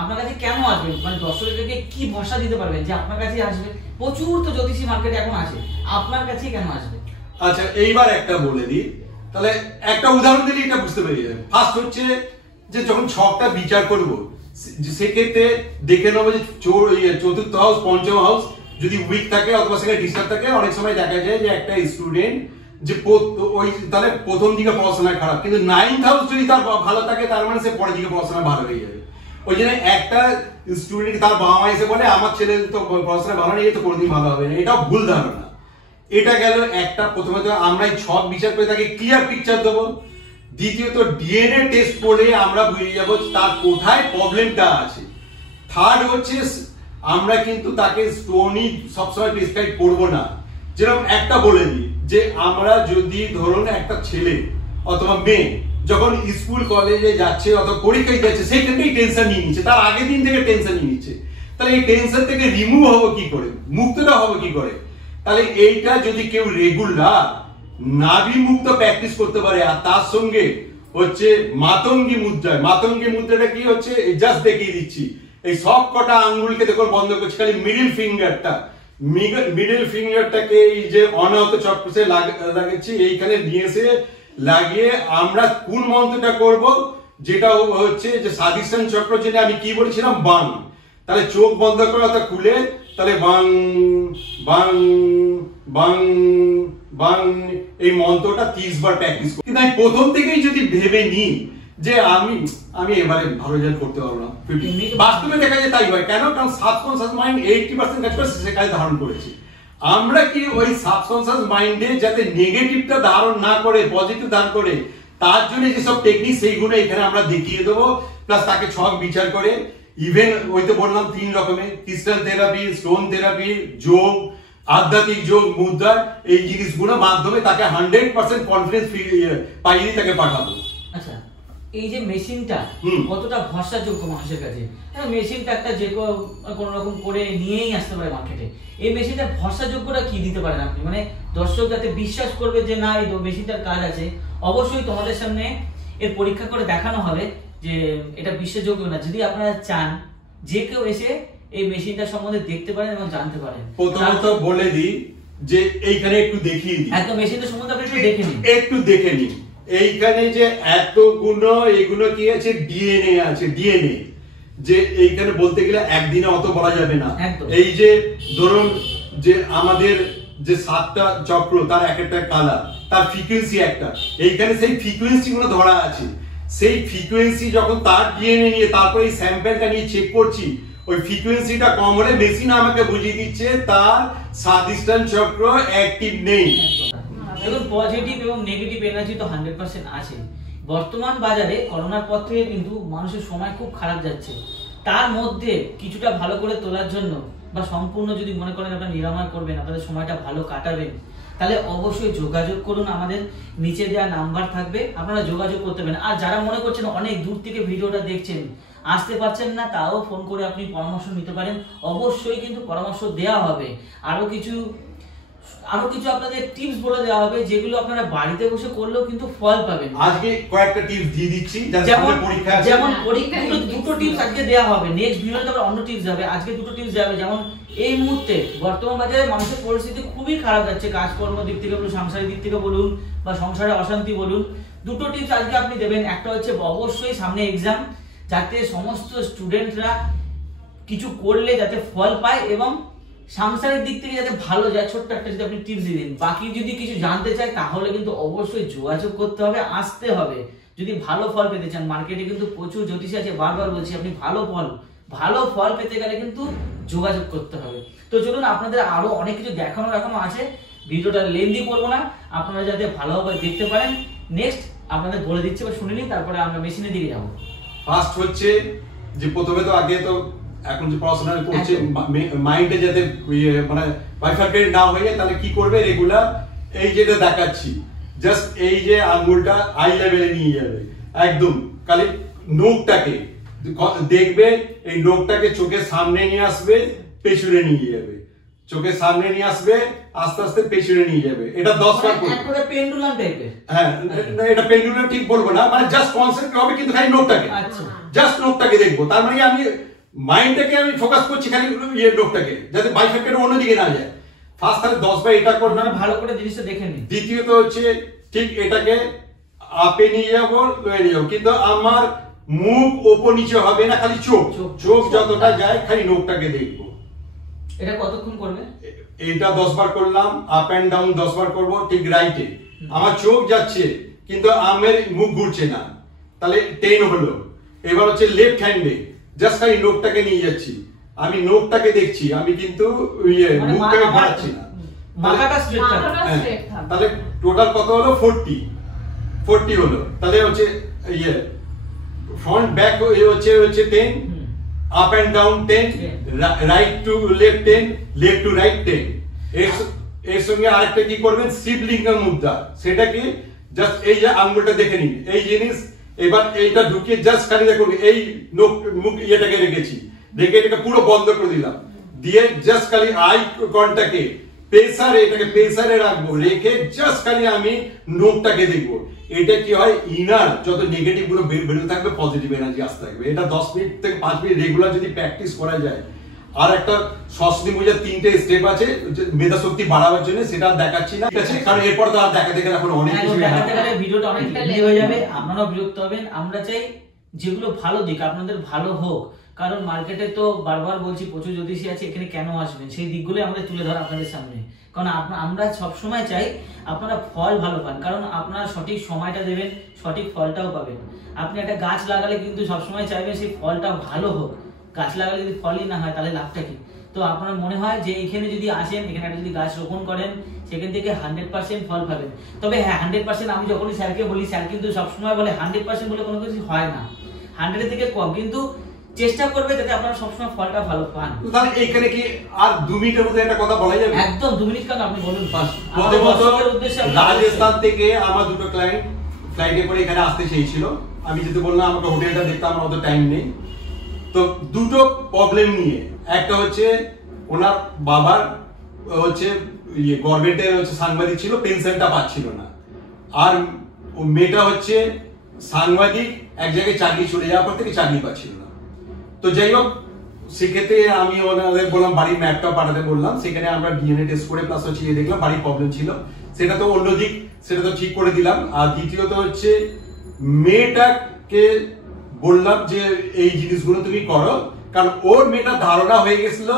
আপনার কাছে কেন আসবে, মানে দর্শকদেরকে কি ভরসা দিতে পারবেন যে আপনার কাছে আসবে? প্রচুর তো জ্যোতিষী মার্কেটে এখন আছে, আপনার কাছে কেন আসবে? আচ্ছা, এইবার একটা বলে দিই, তাহলে একটা উদাহরণ দিলে এটা বুঝতে পেরে যাবেন। ফার্স্ট হচ্ছে যে যখন ছকটা বিচার করব, সেক্ষেত্রে দেখে নেবো যে চতুর্থ হাউস, পঞ্চম হাউস যদি উইক থাকে অথবা সেখানে ডিস্টার্ব থাকে। অনেক সময় দেখা যায় যে একটা স্টুডেন্ট যে ওই তাহলে প্রথম দিকে পড়াশোনা খারাপ, কিন্তু 9th হাউস যদি তার ভালো থাকে, তার মানে সে পরের দিকে পড়াশোনা ভালো হয়ে যাবে। ওই জন্য একটা স্টুডেন্ট তার বাবা মা এসে বলে আমার ছেলে তো পড়াশোনা ভালো নেই, তো কোনোদিন ভালো হবে না, এটাও ভুল ধারণা। এটা গেল একটা। প্রথমত আমরা এই ছক বিচার করে তাকে ক্লিয়ার পিকচার দেবো। দ্বিতীয়ত ডিএনএ টেস্ট করে আমরা বুঝে যাবো তার কোথায় প্রবলেমটা আছে। থার্ড হচ্ছে আমরা কিন্তু তাকে স্টোনই সবসময় প্রেসক্রাইব করবো না। যেরকম একটা বলে দিই যে আমরা যদি ধরুন একটা ছেলে অথবা মেয়ে যখন স্কুল কলেজে যাচ্ছে অথবা পরীক্ষায় যাচ্ছে, সেইখানটাই টেনশন নিয়ে নিচ্ছে, তার আগের দিন থেকে টেনশন নিয়ে নিচ্ছে, তাহলে এই টেনশন থেকে রিমুভ হবো কি করে, মুক্তটা হবো কি করে? তাহলে এইটা যদি কেউ রেগুলার নাভি মুক্ত প্র্যাকটিস করতে পারে, আর তার সঙ্গে হচ্ছে মাতঙ্গী মুদ্রা। মাতঙ্গী মুদ্রাটা কি হচ্ছে, জাস্ট দেখিয়ে দিচ্ছি। এই সব কটা আঙ্গুলকে দেখুন বন্ধ করছি, খালি মিডল ফিঙ্গারটাকে এই যে অনাহত চক্রে লাগাচ্ছি, এইখানে নিয়ে এসে লাগিয়ে আমরা কোন মন্ত্রটা করব, যেটা হচ্ছে যে স্বাধিষ্ঠান চক্র, যেটা আমি কি বলেছিলাম, বাং। তাহলে চোখ বন্ধ করে অর্থাৎ খুলে, তাহলে বাং বাং বাং বাং এই মন্ত্রটা 30 বার প্র্যাকটিস করি। কিন্তু আমি প্রথম থেকেই যদি ভেবে নিই যে আমি এবারে ভালো রেজাল্ট করতে পারবো না, বাস্তবে দেখা যায় তাই হয়। কেন? কারণ সাবকনশিয়াস মাইন্ড 80% কাজ করে, সে কাজ ধারণ করেছে। আমরা কি ওই সাবকনশিয়াস মাইন্ডে যাতে নেগেটিভটা ধারণ না করে পজিটিভ ধারণ করে, তার জন্য যেসব টেকনিক সেইগুলো এখানে আমরা দেখিয়ে দেবো, প্লাস তাকে ছক বিচার করে। ইভেন ওই তো বললাম 3 রকমের, ক্রিস্টাল থেরাপি, স্টোন থেরাপি, যোগ, আধ্যাত্মিক যোগ, মুদ্রা, এই জিনিসগুলোর মাধ্যমে তাকে 100% কনফিডেন্স পাইয়ে তাকে পাঠাবো। আচ্ছা, এই যে মেশিনটা কতটা ভরসাযোগ্য মানুষের কাছে? হ্যাঁ, মেশিনটা একটা যে কোনো রকম করে নিয়েই আসতে পারে মার্কেটে। এই মেশিনটার ভরসাযোগ্যটা কি দিতে পারেন আপনি? মানে দর্শক যাতে বিশ্বাস করবে যে না এই মেশিনটার কাজ আছে, অবশ্যই তোমাদের সামনে এর পরীক্ষা করে দেখানো হবে যে এটা বিশ্বাসযোগ্য না। যদি আপনারা চান যে কেউ এসে এই মেশিনটা সম্বন্ধে দেখতে পারেন এবং জানতে পারেন। প্রথমত বলে দিই যে এইখানে একটু দেখিয়ে দিই, একদম মেশিনটা সম্বন্ধে আপনি একটু দেখে নিন। এইখানে যে এতগুলো এগুলো কি আছে, ডিএনএ আছে, ডিএনএ, যে এইখানে বলতে গেলে একদিনে অত বলা যাবে না। এই যে ধরুন যে আমাদের যে 7টা চক্র, তার এক একটা কালার, তার ফ্রিকোয়েন্সি একটা, এইখানে সেই ফ্রিকোয়েন্সি গুলো ধরা আছে। সেই ফ্রিকোয়েন্সি যখন তার ডিএনএ নিয়ে তারপরে এই স্যাম্পলটা নিয়ে চেক করছি, ওই ফ্রিকোয়েন্সিটা কম হলে মেশিন আমাকে বুঝিয়ে দিচ্ছে তার স্বাধিষ্ঠান চক্র অ্যাক্টিভ নেই। দেখুন, পজিটিভ এবং নেগেটিভ এনার্জি তো 100% আছে। বর্তমান বাজারে করোনার পর থেকে কিন্তু মানুষের সময় খুব খারাপ যাচ্ছে। তার মধ্যে কিছুটা ভালো করে তোলার জন্য বা সম্পূর্ণ যদি মনে করেন আপনারা নিরাময় করবেন, আপনাদের সময়টা ভালো কাটাবেন, তাহলে অবশ্যই যোগাযোগ করুন। আমাদের নিচে দেওয়া নাম্বার থাকবে, আপনারা যোগাযোগ করতে পারেন। আর যারা মনে করছেন অনেক দূর থেকে ভিডিওটা দেখছেন, আসতে পারছেন না, তাও ফোন করে আপনি পরামর্শ নিতে পারেন। অবশ্যই কিন্তু পরামর্শ দেওয়া হবে। আরো কিছু আপনাদের টিপস বলে দেওয়া হবে, যেগুলো আপনারা বাড়িতে বসে করলেও কিন্তু ফল পাবেন। আজকে কয়েকটা টিপস দিয়ে দিচ্ছি, যেমন পরীক্ষাগুলো দুটো টিপস আজকে দেওয়া হবে। নেক্সট ভিডিওতে আবার অন্য টিপস যাবে। আজকে দুটো টিপস যাবে। যেমন এই মুহূর্তে বর্তমান বাজারে মানুষের পরিস্থিতি খুবই খারাপ যাচ্ছে, কাজকর্ম দিক থেকে বলুন, সাংসারিক দিক থেকে বলুন, বা সংসারে অশান্তি বলুন। দুটো টিপস আজকে আপনি দেবেন। একটা হচ্ছে অবশ্যই সামনে এক্সাম, যাতে সমস্ত স্টুডেন্টরা কিছু করলে যাতে ফল পায় এবং সাংসারিক দিক থেকে যাতে ভালো যায়, ছোট্ট একটা যদি আপনি টিপস দিন। বাকি যদি কিছু জানতে চাই তাহলে কিন্তু অবশ্যই যোগাযোগ করতে হবে, আসতে হবে যদি ভালো ফল পেতে চান। মার্কেটে কিন্তু প্রচুর জ্যোতিষী আছে, বারবার বলছি, আপনি ভালো ফল পেতে গেলে কিন্তু যোগাযোগ করতে হবে। তো চলুন, আপনাদের আরো অনেক কিছু দেখানোর এখনো আছে, ভিডিওটা লেন্দি করবো না, আপনারা যাতে ভালোভাবে দেখতে পারেন। নেক্সট আপনাদের বলে দিচ্ছি বা শুনে নিন, তারপরে আমরা মেশিনের দিকে যাবো। ফার্স্ট হচ্ছে যে প্রথমে তো আগে তো এখন যে পড়াশোনা করছে, মাইন্ডে যাতে মানে বাইফার্কেট না হয়ে, তাহলে কি করবে, রেগুলার এই যেটা দেখাচ্ছি, জাস্ট এই যে আঙ্গুলটা আই লেভেলে নিয়ে যাবে, একদম খালি নোকটাকে দেখবে, এই নোকটাকে চোখের সামনে নিয়ে আসবে, পেছনে নিয়ে যাবে, চোখের সামনে নিয়ে আসবে, আস্তে আস্তে পেছনে নিয়ে যাবে। এটা 10 বার করবে। একবারে পেন্ডুলাম টাইপের। হ্যাঁ, এটা পেন্ডুলাম ঠিক বলবো না, মানে জাস্ট কনসেপ্ট হবে, কিন্তু খালি নোকটাকে, আচ্ছা, জাস্ট নোকটাকে দেখবো। তার মানে আমি মাইন্ডটাকে আমি ফোকাস করছি খালি নোকটাকে, যাতে বাইফার্কেট অন্যদিকে না যায়। ফার্স্ট তাহলে 10 বার এটা করবে, ভালো করে জিনিসটা দেখে নিন। দ্বিতীয়ত হচ্ছে ঠিক এটাকে আপে নিয়ে যাবো, কিন্তু আমার মুখ ওপর নিচে হবে না, খালি চোখ যতটা যায় খালি নোকটাকে দেখবো। এটা কতক্ষণ করবে? এটা 10 বার করলাম, আপ এন্ড ডাউন 10 বার করবো, ঠিক রাইটে আমার চোখ যাচ্ছে কিন্তু আমার মুখ ঘুরছে না, তাহলে 10 হলো। এবার হচ্ছে লেফট হ্যান্ডে জাস্ট খালি নোকটাকে নিয়ে যাচ্ছি, আমি নোকটাকে দেখছি, আমি কিন্তু মুখটাকে ঘোরাচ্ছি না, মাথাটা স্ট্রেট থাকবে। তাহলে টোটাল কত হলো? 40 হলো। তাহলে হচ্ছে ফ্রন্ট ব্যাক হচ্ছে 10, up and down 10, right to left 10, left to right 10। এর সঙ্গে আরেকটা কি করবেন, শিবলিঙ্গ মুদ্রা, সেটা কি জাস্ট এই যে আঙ্গুলটা দেখে নিন, এই জিনিস। এবার এইটা ঢুকিয়ে জাস্ট খালি দেখুন, এই মুখ ইয়েটাকে রেখেছি, রেখে এটাকে পুরো বন্ধ করে দিলাম, দিয়ে জাস্ট খালি আই কন্টাক্টে প্রেসারে, এটাকে প্রেসারে রাখবো, রেখে জাস্ট খালি আমি নোকটাকে দেখবো। এটা কি হয়, ইনার যত নেগেটিভ গুলো বেরোতে থাকবে, পজিটিভ এনার্জি আসতে থাকবে। এটা 10 মিনিট থেকে 5 মিনিট রেগুলার যদি প্র্যাকটিস করা যায়। আর একটা সরস্বতী পূজার 3টে স্টেপ আছে মেধা শক্তি বাড়াবার জন্য, সেটা দেখাচ্ছি না, ঠিক আছে? কারণ এরপর তো আর দেখাতে গেলে এখন অনেক কিছু দেখাতে গেলে ভিডিওটা অনেক লম্বা হয়ে যাবে, আপনারাও বিরক্ত হবেন। আমরা চাই যেগুলো ভালো দিক আপনাদের ভালো হোক, কারণ মার্কেটে তো বারবার বলছি প্রচুর জ্যোতিষী আছে, এখানে কেন আসবেন সেই দিকগুলো আমাদের তুলে ধরা আপনাদের সামনে। কারণ আমরা সবসময় চাই আপনারা ফল ভালো পান, কারণ আপনারা সঠিক সময়টা দেবেন, সঠিক ফলটাও পাবেন। আপনি একটা গাছ লাগালে কিন্তু সবসময় চাইবেন সেই ফলটা ভালো হোক, গাছ লাগালে যদি ফলই না হয় তাহলে লাভটা কি? তো আপনার মনে হয় যে এখানে যদি আসেন, এখানে একটা যদি গাছ রোপণ করেন, সেখান থেকে 100% ফল পাবেন। তবে হ্যাঁ 100% আমি যখনই স্যারকে বলি, স্যার কিন্তু সবসময় বলে 100% বলে কোনো কিছু হয় না, 100 থেকে কম, কিন্তু চেষ্টা করবে যাতে আপনারা সবসময় ফলটা ভালো পান। তাহলে এখানে কি আর 2 মিনিটের মধ্যে একটা কথা বলা যাবে? একদম 2 মিনিট কেন, আপনি বলুন। রাজস্থান থেকে আমার দুটো ক্লায়েন্ট ফ্লাইটে করে এখানে আসতে চেয়েছিল। আমি যেতে বললাম আমাকে হোটেলটা দেখতে, আমার অত টাইম নেই। তো দুটো প্রবলেম নিয়ে, একটা হচ্ছে ওনার বাবার হচ্ছে গভর্নমেন্টের হচ্ছে সাংবাদিক ছিল, পেনশনটা পাচ্ছিল না। আর মেয়েটা হচ্ছে সাংবাদিক, এক জায়গায় চাকরি চলে যাওয়ার পর থেকে চাকরি পাচ্ছিল না। তো যাই হোক, সেক্ষেত্রে আমি ওনাদের বললাম বাড়ির ম্যাপটা পাঠাতে বললাম, সেখানে আমরা ডিএনএ টেস্ট করে প্লাস হচ্ছে দেখলাম বাড়ির প্রবলেম ছিল, সেটা তো অন্য দিক, সেটা তো ঠিক করে দিলাম। আর দ্বিতীয়ত হচ্ছে মেয়েটাকে বললাম যে এই জিনিসগুলো তুমি করো, কারণ ওর মেয়েটার ধারণা হয়ে গেছিল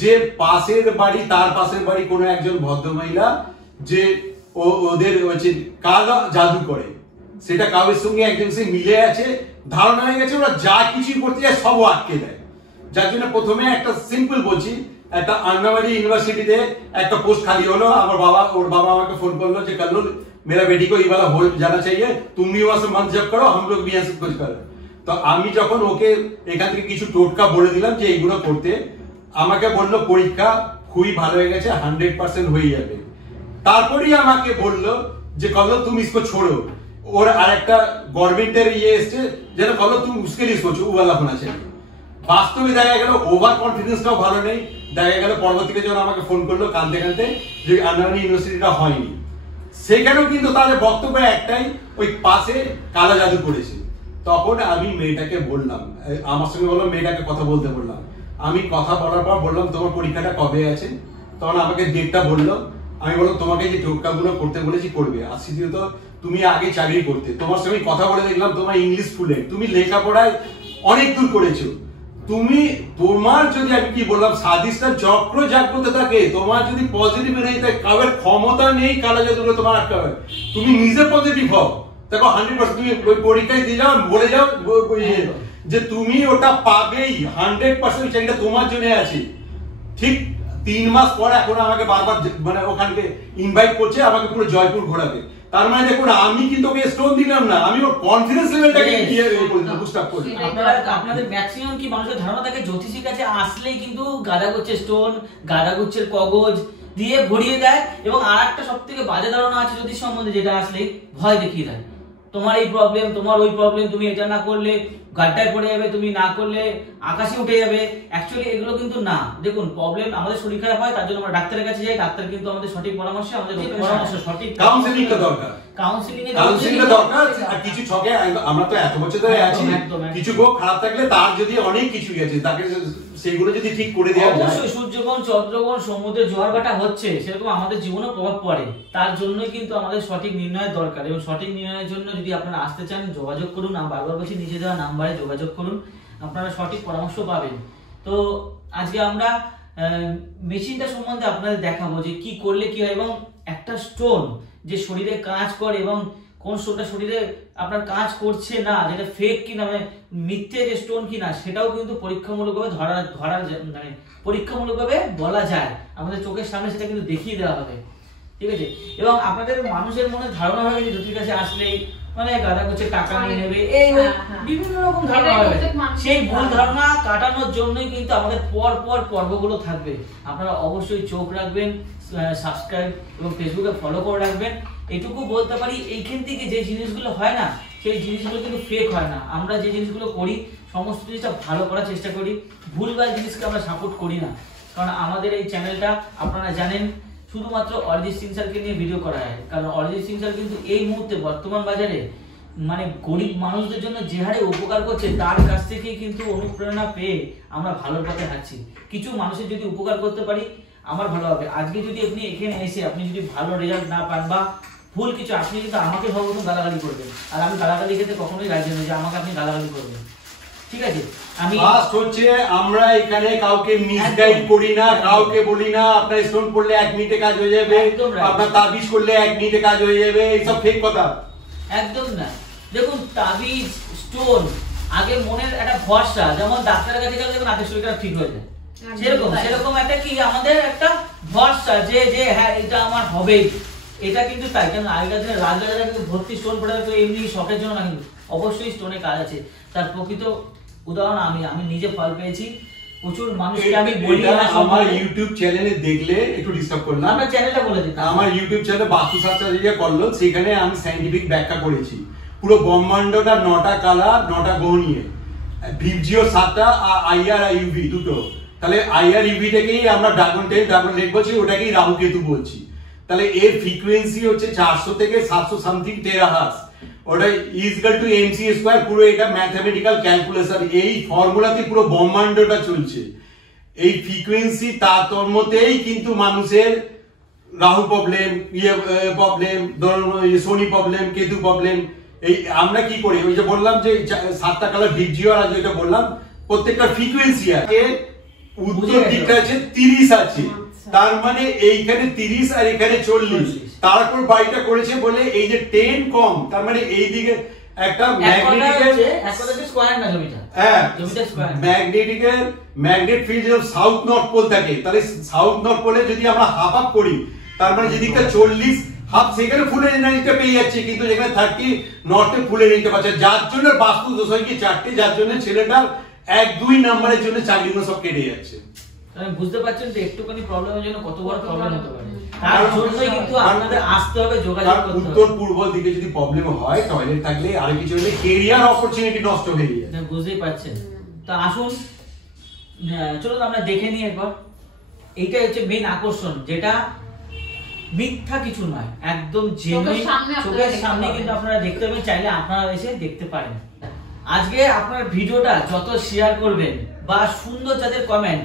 যে পাশের বাড়ি, তার পাশের বাড়ি কোনো একজন ভদ্রমহিলা যে ওদের হচ্ছে কালা জাদু করে, সেটা কাউয়ের সঙ্গে একজনের সঙ্গে মিলে আছে, ধারণা হয়ে গেছে ওরা যা কিছুই করতে যায় সব আটকে দেয়। যার জন্য প্রথমে একটা সিম্পল বলছি, একটা আন্নামারি ইউনিভার্সিটিতে একটা পোস্ট খালি হলো, ওর বাবা আমাকে ফোন করলো যে कल्लू मेरा बेटी को ये वाला हो जाना चाहिए, तुम भी वहां से मंथ जब करो, हम लोग भी यहाँ से कुछ करो। তো আমি যখন ওকে এখান থেকে কিছু টোটকা বলে দিলাম যে এইগুলো করতে, আমাকে বললো পরীক্ষা খুবই ভালো হয়ে গেছে, 100% হয়ে যাবে। তারপরেই আমাকে বললো যে कल्लू तुम इसको छोड़ो, और আরেকটা গভর্নমেন্টের এসছে যেন कल्लू तुम उसके लिए सोचो, वो वाला होना चाहिए। বাস্তবে দেখা গেল ওভার কনফিডেন্সটাও ভালো নেই। দেখা গেল পরবর্তীতে যখন আমাকে ফোন করলো কাঁদতে কাঁদতে যে আন্নামারি ইউনিভার্সিটিটা হয়নি, সেখানেও কিন্তু তাদের বক্তব্য একটাই, ওই পাশে কালা জাদু করেছে। তখন আমি মেয়েটাকে বললাম, আমার সঙ্গে বললাম, মেয়েটাকে কথা বলতে বললাম। আমি কথা বলার পর বললাম তোমার পরীক্ষাটা কবে আছে, তখন আমাকে ডেটটা বললো। আমি বললাম তোমাকে যে টোটকাগুলো করতে বলেছি করবে, আর দ্বিতীয়ত তুমি আগে চাকরি করতে, তোমার সঙ্গে কথা বলে দেখলাম তোমার ইংলিশ ফুলে, তুমি লেখাপড়ায় অনেক দূর করেছো, তুমি তোমার যদি আমি কি বললাম সাদিসটা চক্র জাগ্রত থাকে, তোমার যদি পজিটিভ নেই থাকে, কারোর ক্ষমতা নেই কালা জাদুগুলো তোমার আটকাবে। তুমি নিজে পজিটিভ হও, দেখো 100% তুমি ওই পরীক্ষায় দিয়ে যাও, বলে যাও যে তুমি ওটা পাবেই, 100% চাকরিটা তোমার জন্য আছে। ঠিক 3 মাস পর এখন আমাকে বারবার মানে ওখানকে ইনভাইট করছে, আমাকে পুরো জয়পুর ঘোরাবে। তার মানে দেখুন আমি কিন্তু ওকে স্টোন দিলাম না, আমি ওর কনফিডেন্স লেভেলটাকে বুস্ট আপ করি। আপনাদের ম্যাক্সিমাম কি মানুষের ধারণা থাকে জ্যোতিষীর কাছে আসলেই কিন্তু গাদা গুচ্ছের স্টোন, গাদা গুচ্ছের কাগজ দিয়ে ভরিয়ে দেয়, এবং আরেকটা সবথেকে বাজে ধারণা আছে জ্যোতিষ সম্বন্ধে, যেটা আসলেই ভয় দেখিয়ে দেয়। তোমার এই প্রবলেম, তোমার ওই প্রবলেম, তুমি এটা না করলে গাড্ডায় পড়ে যাবে, তুমি না করলে আকাশে উঠে যাবে। অ্যাকচুয়ালি এগুলো কিন্তু না। দেখুন প্রবলেম, আমাদের শরীর খারাপ হয় তার জন্য আমরা ডাক্তারের কাছে যাই, ডাক্তার কিন্তু আমাদের সঠিক পরামর্শ, আমাদের পরামর্শ সঠিক কাউন্সেলিংটা দরকার, কাউন্সেলিংটা দরকার। আর কিছু ছকে আমরা তো এত বছর ধরে আছি, কিছু গো খারাপ থাকলে তার যদি অনেক কিছু আছে, তাকে সেগুলো যদি ঠিক করে দেওয়া যায়। অবশ্যই সূর্যগ্রহণ, চন্দ্রগ্রহণ, সমুদ্রের জোয়ার ভাটা হচ্ছে, সেরকম আমাদের জীবনে প্রভাব পড়ে। তার জন্যই কিন্তু আমাদের সঠিক নির্ণয়ের দরকার, এবং সঠিক নির্ণয়ের জন্য যদি আপনারা আসতে চান যোগাযোগ করুন। আমি বারবার বলছি নিচে দেওয়া নাম্বারে যোগাযোগ করুন, আপনারা সঠিক পরামর্শ পাবেন। তো আজকে আমরা মেশিনটা সম্বন্ধে আপনাদের দেখাবো যে কি করলে কি হয়, এবং একটা স্টোন যে শরীরে কাজ করে এবং কোন স্টোনটা শরীরে আপনার কাজ করছে না, যেটা ফেক কিনা, মানে মিথ্যে যে স্টোন কিনা, সেটাও কিন্তু পরীক্ষামূলকভাবে ধরা মানে পরীক্ষামূলকভাবে বলা যায়। আমাদের চোখের সামনে সেটা কিন্তু দেখিয়ে দেওয়া হবে, ঠিক আছে। এবং আপনাদের মানুষের মনে ধারণা হবে যে জ্যোতির কাছে আসলেই মানে গাদা গুছে টাকা নিয়ে নেবে, এই বিভিন্ন রকম ধারণা হবে। সেই ভুল ধারণা কাটানোর জন্যই কিন্তু আমাদের পর পর পর্বগুলো থাকবে। আপনারা অবশ্যই চোখ রাখবেন, সাবস্ক্রাইব এবং ফেসবুকে ফলো করে রাখবেন। এটুকু বলতে পারি, এইখান থেকে যে জিনিসগুলো হয় না, সেই জিনিসগুলো কিন্তু ফেক হয় না। আমরা যে জিনিসগুলো করি সমস্ত জিনিসটা ভালো করার চেষ্টা করি, ভুলভাল জিনিসকে আমরা সাপোর্ট করি না। কারণ আমাদের এই চ্যানেলটা আপনারা জানেন শুধুমাত্র অরিজিৎ সিং স্যারকে নিয়ে ভিডিও করা হয়। কারণ অরিজিৎ সিং স্যার কিন্তু এই মুহূর্তে বর্তমান বাজারে মানে গরিব মানুষদের জন্য যে হারে উপকার করছে, তার কাছ থেকে কিন্তু অনুপ্রেরণা পেয়ে আমরা ভালোর পথে হাঁটছি। কিছু মানুষের যদি উপকার করতে পারি আমার ভালো হবে। আজকে যদি আপনি এখানে এসে আপনি যদি ভালো রেজাল্ট না পান বা ভুল কিছু, আপনি কিন্তু আমাকে সর্বপ্রথম গালাগালি করবেন, আর আমি গালাগালি খেতে কখনোই রাজি নই যে আমাকে আপনি গালাগালি করবেন, ঠিক আছে? আমি ফার্স্ট হচ্ছে আমরা এখানে কাউকে মিসগাইড করি না, কাউকে বলি না আপনার স্টোন করলে 1 মিনিটে কাজ হয়ে যাবে, একদম right। আপনার তাবিজ করলে 1 মিনিটে কাজ হয়ে যাবে, এইসব ফেক কথা। একদম না। দেখুন তাবিজ স্টোন আগে মনের একটা ভরসা, যেমন ডাক্তারের কাছে গেলে দেখুন হাতের শরীরটা ঠিক হয়ে যায়, সেরকম একটা কি আমাদের একটা ভরসা যে যে হ্যাঁ এটা আমার হবেই, এটা কিন্তু তাই। কারণ আগেকার দিনে রাজরাজারা কিন্তু ভর্তি স্টোন পড়ে তো এমনি শখের জন্য না, কিন্তু অবশ্যই স্টোনে কাজ আছে। তার প্রকৃত উদাহরণ আমি নিজে ফল পেয়েছি, প্রচুর মানুষকে আমি বলি। আমার ইউটিউব চ্যানেলে দেখলে একটু ডিসটার্ব করলাম, আপনার চ্যানেলটা বলে দিন। আমার ইউটিউব চ্যানেলে বাস্তুশাস্ত্র যে করলো সেখানে আমি সাইন্টিফিক ব্যাখ্যা করেছি পুরো ব্রহ্মাণ্ডটা 9টা কালার 9টা গ্রহ নিয়ে, ভিবজিও 7টা, আইআর আর ইউভি দুটো। তাহলে আইআর ইউভিটাকেই আমরা ড্রাগন লেগ বলছি, ওটাকেই রাহু কেতু বলছি। তাহলে এর ফ্রিকোয়েন্সি হচ্ছে 400 থেকে 700 সামথিং টেরাহার্জ, ওটা ইকুয়াল টু এমসি স্কয়ার। পুরো এটা ম্যাথমেটিক্যাল ক্যালকুলেশন, এই ফর্মুলাতে পুরো ব্রহ্মাণ্ডটা চলছে। এই ফ্রিকোয়েন্সি তারতম্যতেই কিন্তু মানুষের রাহু প্রবলেম, প্রবলেম, শনি প্রবলেম, কেতু প্রবলেম। এই আমরা কি করি, ওই যে বললাম যে 7টা কালার ভিজিও, আর যেটা বললাম প্রত্যেকটা ফ্রিকোয়েন্সি আছে, উত্তর দিকটা আছে 30 আছে, তার মানে এইখানে 30 আর এখানে 40, তারপর বাইটা করেছে বলে এই যে 10 কম, তার মানে এই দিকে একটা magnet field south north pole থাকে, তাহলে সাউথ নর্থ পোলে যদি আমরা হাফ আপ করি, তার মানে যেদিকটা 40 হাফ সেখানে ফুলের এনার্জিটা পেয়ে যাচ্ছে, কিন্তু যেখানে 30 নর্থে ফুলের এনার্জি পাচ্ছে, যার জন্য বাস্তু দোষ হয় কি 4টে, যার জন্য ছেলেটার 1-2 নাম্বারের জন্য চাকরিগুলো সব কেটে যাচ্ছে। বুঝতে পারছেন তো একটুখানি প্রবলেমের জন্য কত বড় প্রবলেম হতে পারে। তার জন্যই কিন্তু আপনাদের আসতে হবে, যোগাযোগ করতে হবে। উত্তর পূর্ব দিকে যদি প্রবলেম হয়, টয়লেট থাকলে আর কিছু হলে ক্যারিয়ার অপরচুনিটি নষ্ট হয়ে যায়, বুঝতেই পারছেন। তো আসুন চলুন আমরা দেখে নিই একবার। এইটাই হচ্ছে মেইন আকর্ষণ, যেটা মিথ্যা কিছু নয়, একদম জেনুইন, চোখের সামনে কিন্তু আপনারা দেখতে পাবেন, চাইলে আপনারা এসে দেখতে পারেন। আজকে আপনার ভিডিওটা যত শেয়ার করবেন বা সুন্দর যাদের কমেন্ট,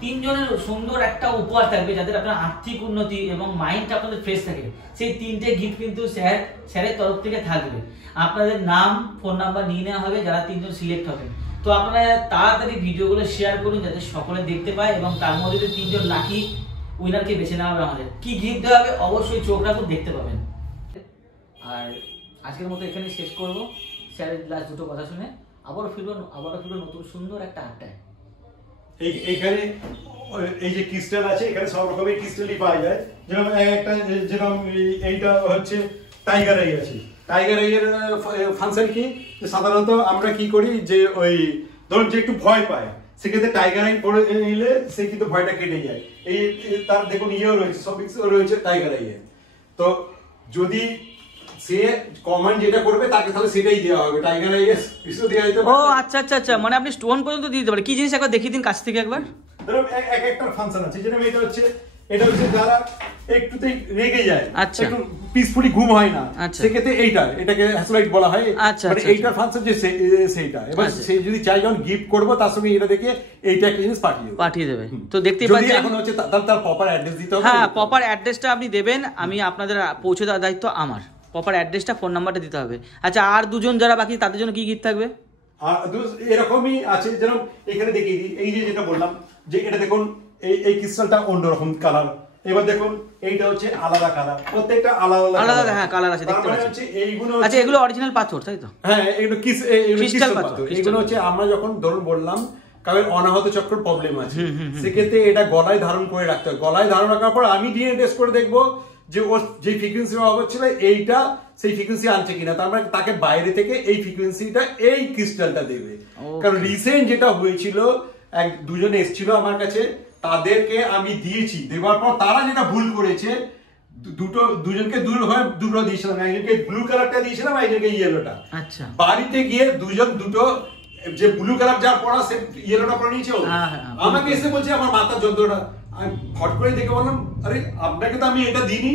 3 জনের সুন্দর একটা উপহার থাকবে, যাদের আপনার আর্থিক উন্নতি এবং মাইন্ডটা আপনাদের ফ্রেশ থাকে, সেই 3টে গিফট কিন্তু স্যারের তরফ থেকে থাকবে। আপনাদের নাম, ফোন নাম্বার নিয়ে নেওয়া হবে যারা 3 জন সিলেক্ট হবেন। তো আপনারা তাড়াতাড়ি ভিডিওগুলো শেয়ার করুন যাতে সকলে দেখতে পায়, এবং তার মধ্যে 3 জন লাকি উইনারকে বেছে নেওয়া হবে। আমাদের কি গিফট দেওয়া হবে অবশ্যই চোখ রাখুন, দেখতে পাবেন। আর আজকের মতো এখানে শেষ করব, স্যারের লাস্ট দুটো কথা শুনে আবারও ফিরবো নতুন সুন্দর একটা আড্ডায়। এইখানে এই যে ক্রিস্টাল আছে, এখানে সব রকমের ক্রিস্টালই পাওয়া যায়। যেরকম একটা, যেরকম এইটা হচ্ছে টাইগার আই আছে। টাইগার আই এর ফাংশন কি, সাধারণত আমরা কি করি যে ওই ধরুন যে একটু ভয় পায়, সেক্ষেত্রে টাইগার আই পরে নিলে সে কিন্তু ভয়টা কেটে যায়। এই তার দেখুন ইয়েও রয়েছে, সব রয়েছে টাইগার আই এর। তো যদি সে কমেন্ট যেটা করবে তাকে তাহলে সেটাই দেওয়া হবে, টাইগার আই এর কিছু দেওয়া যেতে পারে। ও আচ্ছা আচ্ছা আচ্ছা, মানে আপনি স্টোন পর্যন্ত দিয়ে দিতে পারেন। কি জিনিস একবার দেখিয়ে দিন কাছ থেকে একবার। ধরো এক একটা ফাংশন আছে, যেরকম এটা হচ্ছে যারা একটুতেই রেগে যায়, আচ্ছা, একটু পিসফুলি ঘুম হয় না, আচ্ছা, সেক্ষেত্রে এটাকে হ্যাসলাইট বলা হয়। আচ্ছা, মানে আচ্ছা, এইটার ফাংশন যে সেইটা, এবার আচ্ছা, সে যদি চাই যখন গিফট করবো তার সঙ্গে এটা দেখে এইটা একটা জিনিস পাঠিয়ে দেবে। তো দেখতেই যদি পাচ্ছেন এখন হচ্ছে তার প্রপার অ্যাড্রেস দিতে হবে। হ্যাঁ, প্রপার অ্যাড্রেসটা আপনি দেবেন, আমি আপনাদের পৌঁছে দেওয়ার দায়িত্ব আমার। প্রপার অ্যাড্রেসটা, ফোন নাম্বারটা দিতে হবে। আচ্ছা, আর 2 জন যারা বাকি তাদের জন্য কি গিফট থাকবে? আর এরকমই আছে, যেরকম এখানে দেখিয়ে দিই, এই যে যেটা বললাম যে এটা দেখুন এই ক্রিস্টালটা অন্যরকম কালার, এবার দেখুন এইটা হচ্ছে আলাদা কালার, প্রত্যেকটা আলাদা আলাদা হ্যাঁ কালার আছে, দেখতে পাচ্ছি। এইগুলো আচ্ছা, এগুলো অরিজিনাল পাথর তাই তো? হ্যাঁ, এগুলো ক্রিস্টাল পাথর। ক্রিস্টাল এগুলো হচ্ছে আমরা যখন ধরুন বললাম কারণ অনাহত চক্র প্রবলেম আছে, সেক্ষেত্রে এটা গলায় ধারণ করে রাখতে হবে। গলায় ধারণ রাখার পর আমি ডিএনএ টেস্ট করে দেখবো যে ওর যে ফ্রিকোয়েন্সি অভাব ছিল এইটা সেই ফ্রিকোয়েন্সি আনছে কিনা, তার মানে তাকে বাইরে থেকে এই ফ্রিকোয়েন্সিটা এই ক্রিস্টালটা দেবে। কারণ রিসেন্ট যেটা হয়েছিল, 2জন এসেছিল আমার কাছে, তাদেরকে আমি দিয়েছি, দেওয়ার পর তারা যেটা ভুল করেছে, দুজনকে দুটো দিয়েছিলাম, একজনকে ব্লু কালারটা দিয়েছিলাম, একজনকে ইয়েলোটা। আচ্ছা, বাড়িতে গিয়ে দুটো যে ব্লু কালার যার পড়া সে ইয়েলোটা পরে নিয়েছে, আমাকে এসে বলছে আমার মাথার যন্ত্রণা। আমি ফট করে দেখে বললাম আরে আপনাকে তো আমি এটা দিইনি,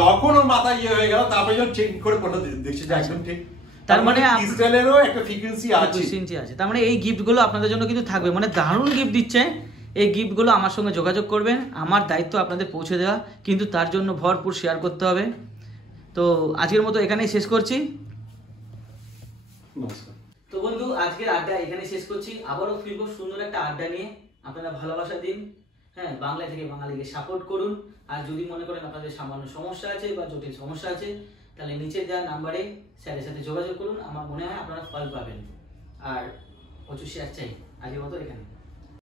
তখন ওর মাথা ইয়ে হয়ে গেল। তারপরে যখন চেক করে পড়লো দেখছি যে একদম ঠিক। তার মানে ক্রিস্টালেরও একটা ফ্রিকোয়েন্সি আছে। তার মানে এই গিফটগুলো আপনাদের জন্য কিন্তু থাকবে, মানে দারুণ গিফট দিচ্ছে। এই গিফটগুলো আমার সঙ্গে যোগাযোগ করবেন, আমার দায়িত্ব আপনাদের পৌঁছে দেওয়া, কিন্তু তার জন্য ভরপুর শেয়ার করতে হবে। তো আজকের মতো এখানেই শেষ করছি। নমস্কার। তো বন্ধু আজকের আড্ডা এখানে শেষ করছি, আবারও ফিরবো সুন্দর একটা আড্ডা নিয়ে। আপনারা ভালোবাসা দিন, হ্যাঁ, বাংলা থেকে বাঙালিকে সাপোর্ট করুন। আর যদি মনে করেন আপনাদের সামান্য সমস্যা আছে বা জটিল সমস্যা আছে, তাহলে নিচে দেওয়া নাম্বারে স্যারের সাথে যোগাযোগ করুন। আমার মনে হয় আপনারা ফল পাবেন। আর প্রচুর শেয়ার চাই। আজকের মতো এখানে।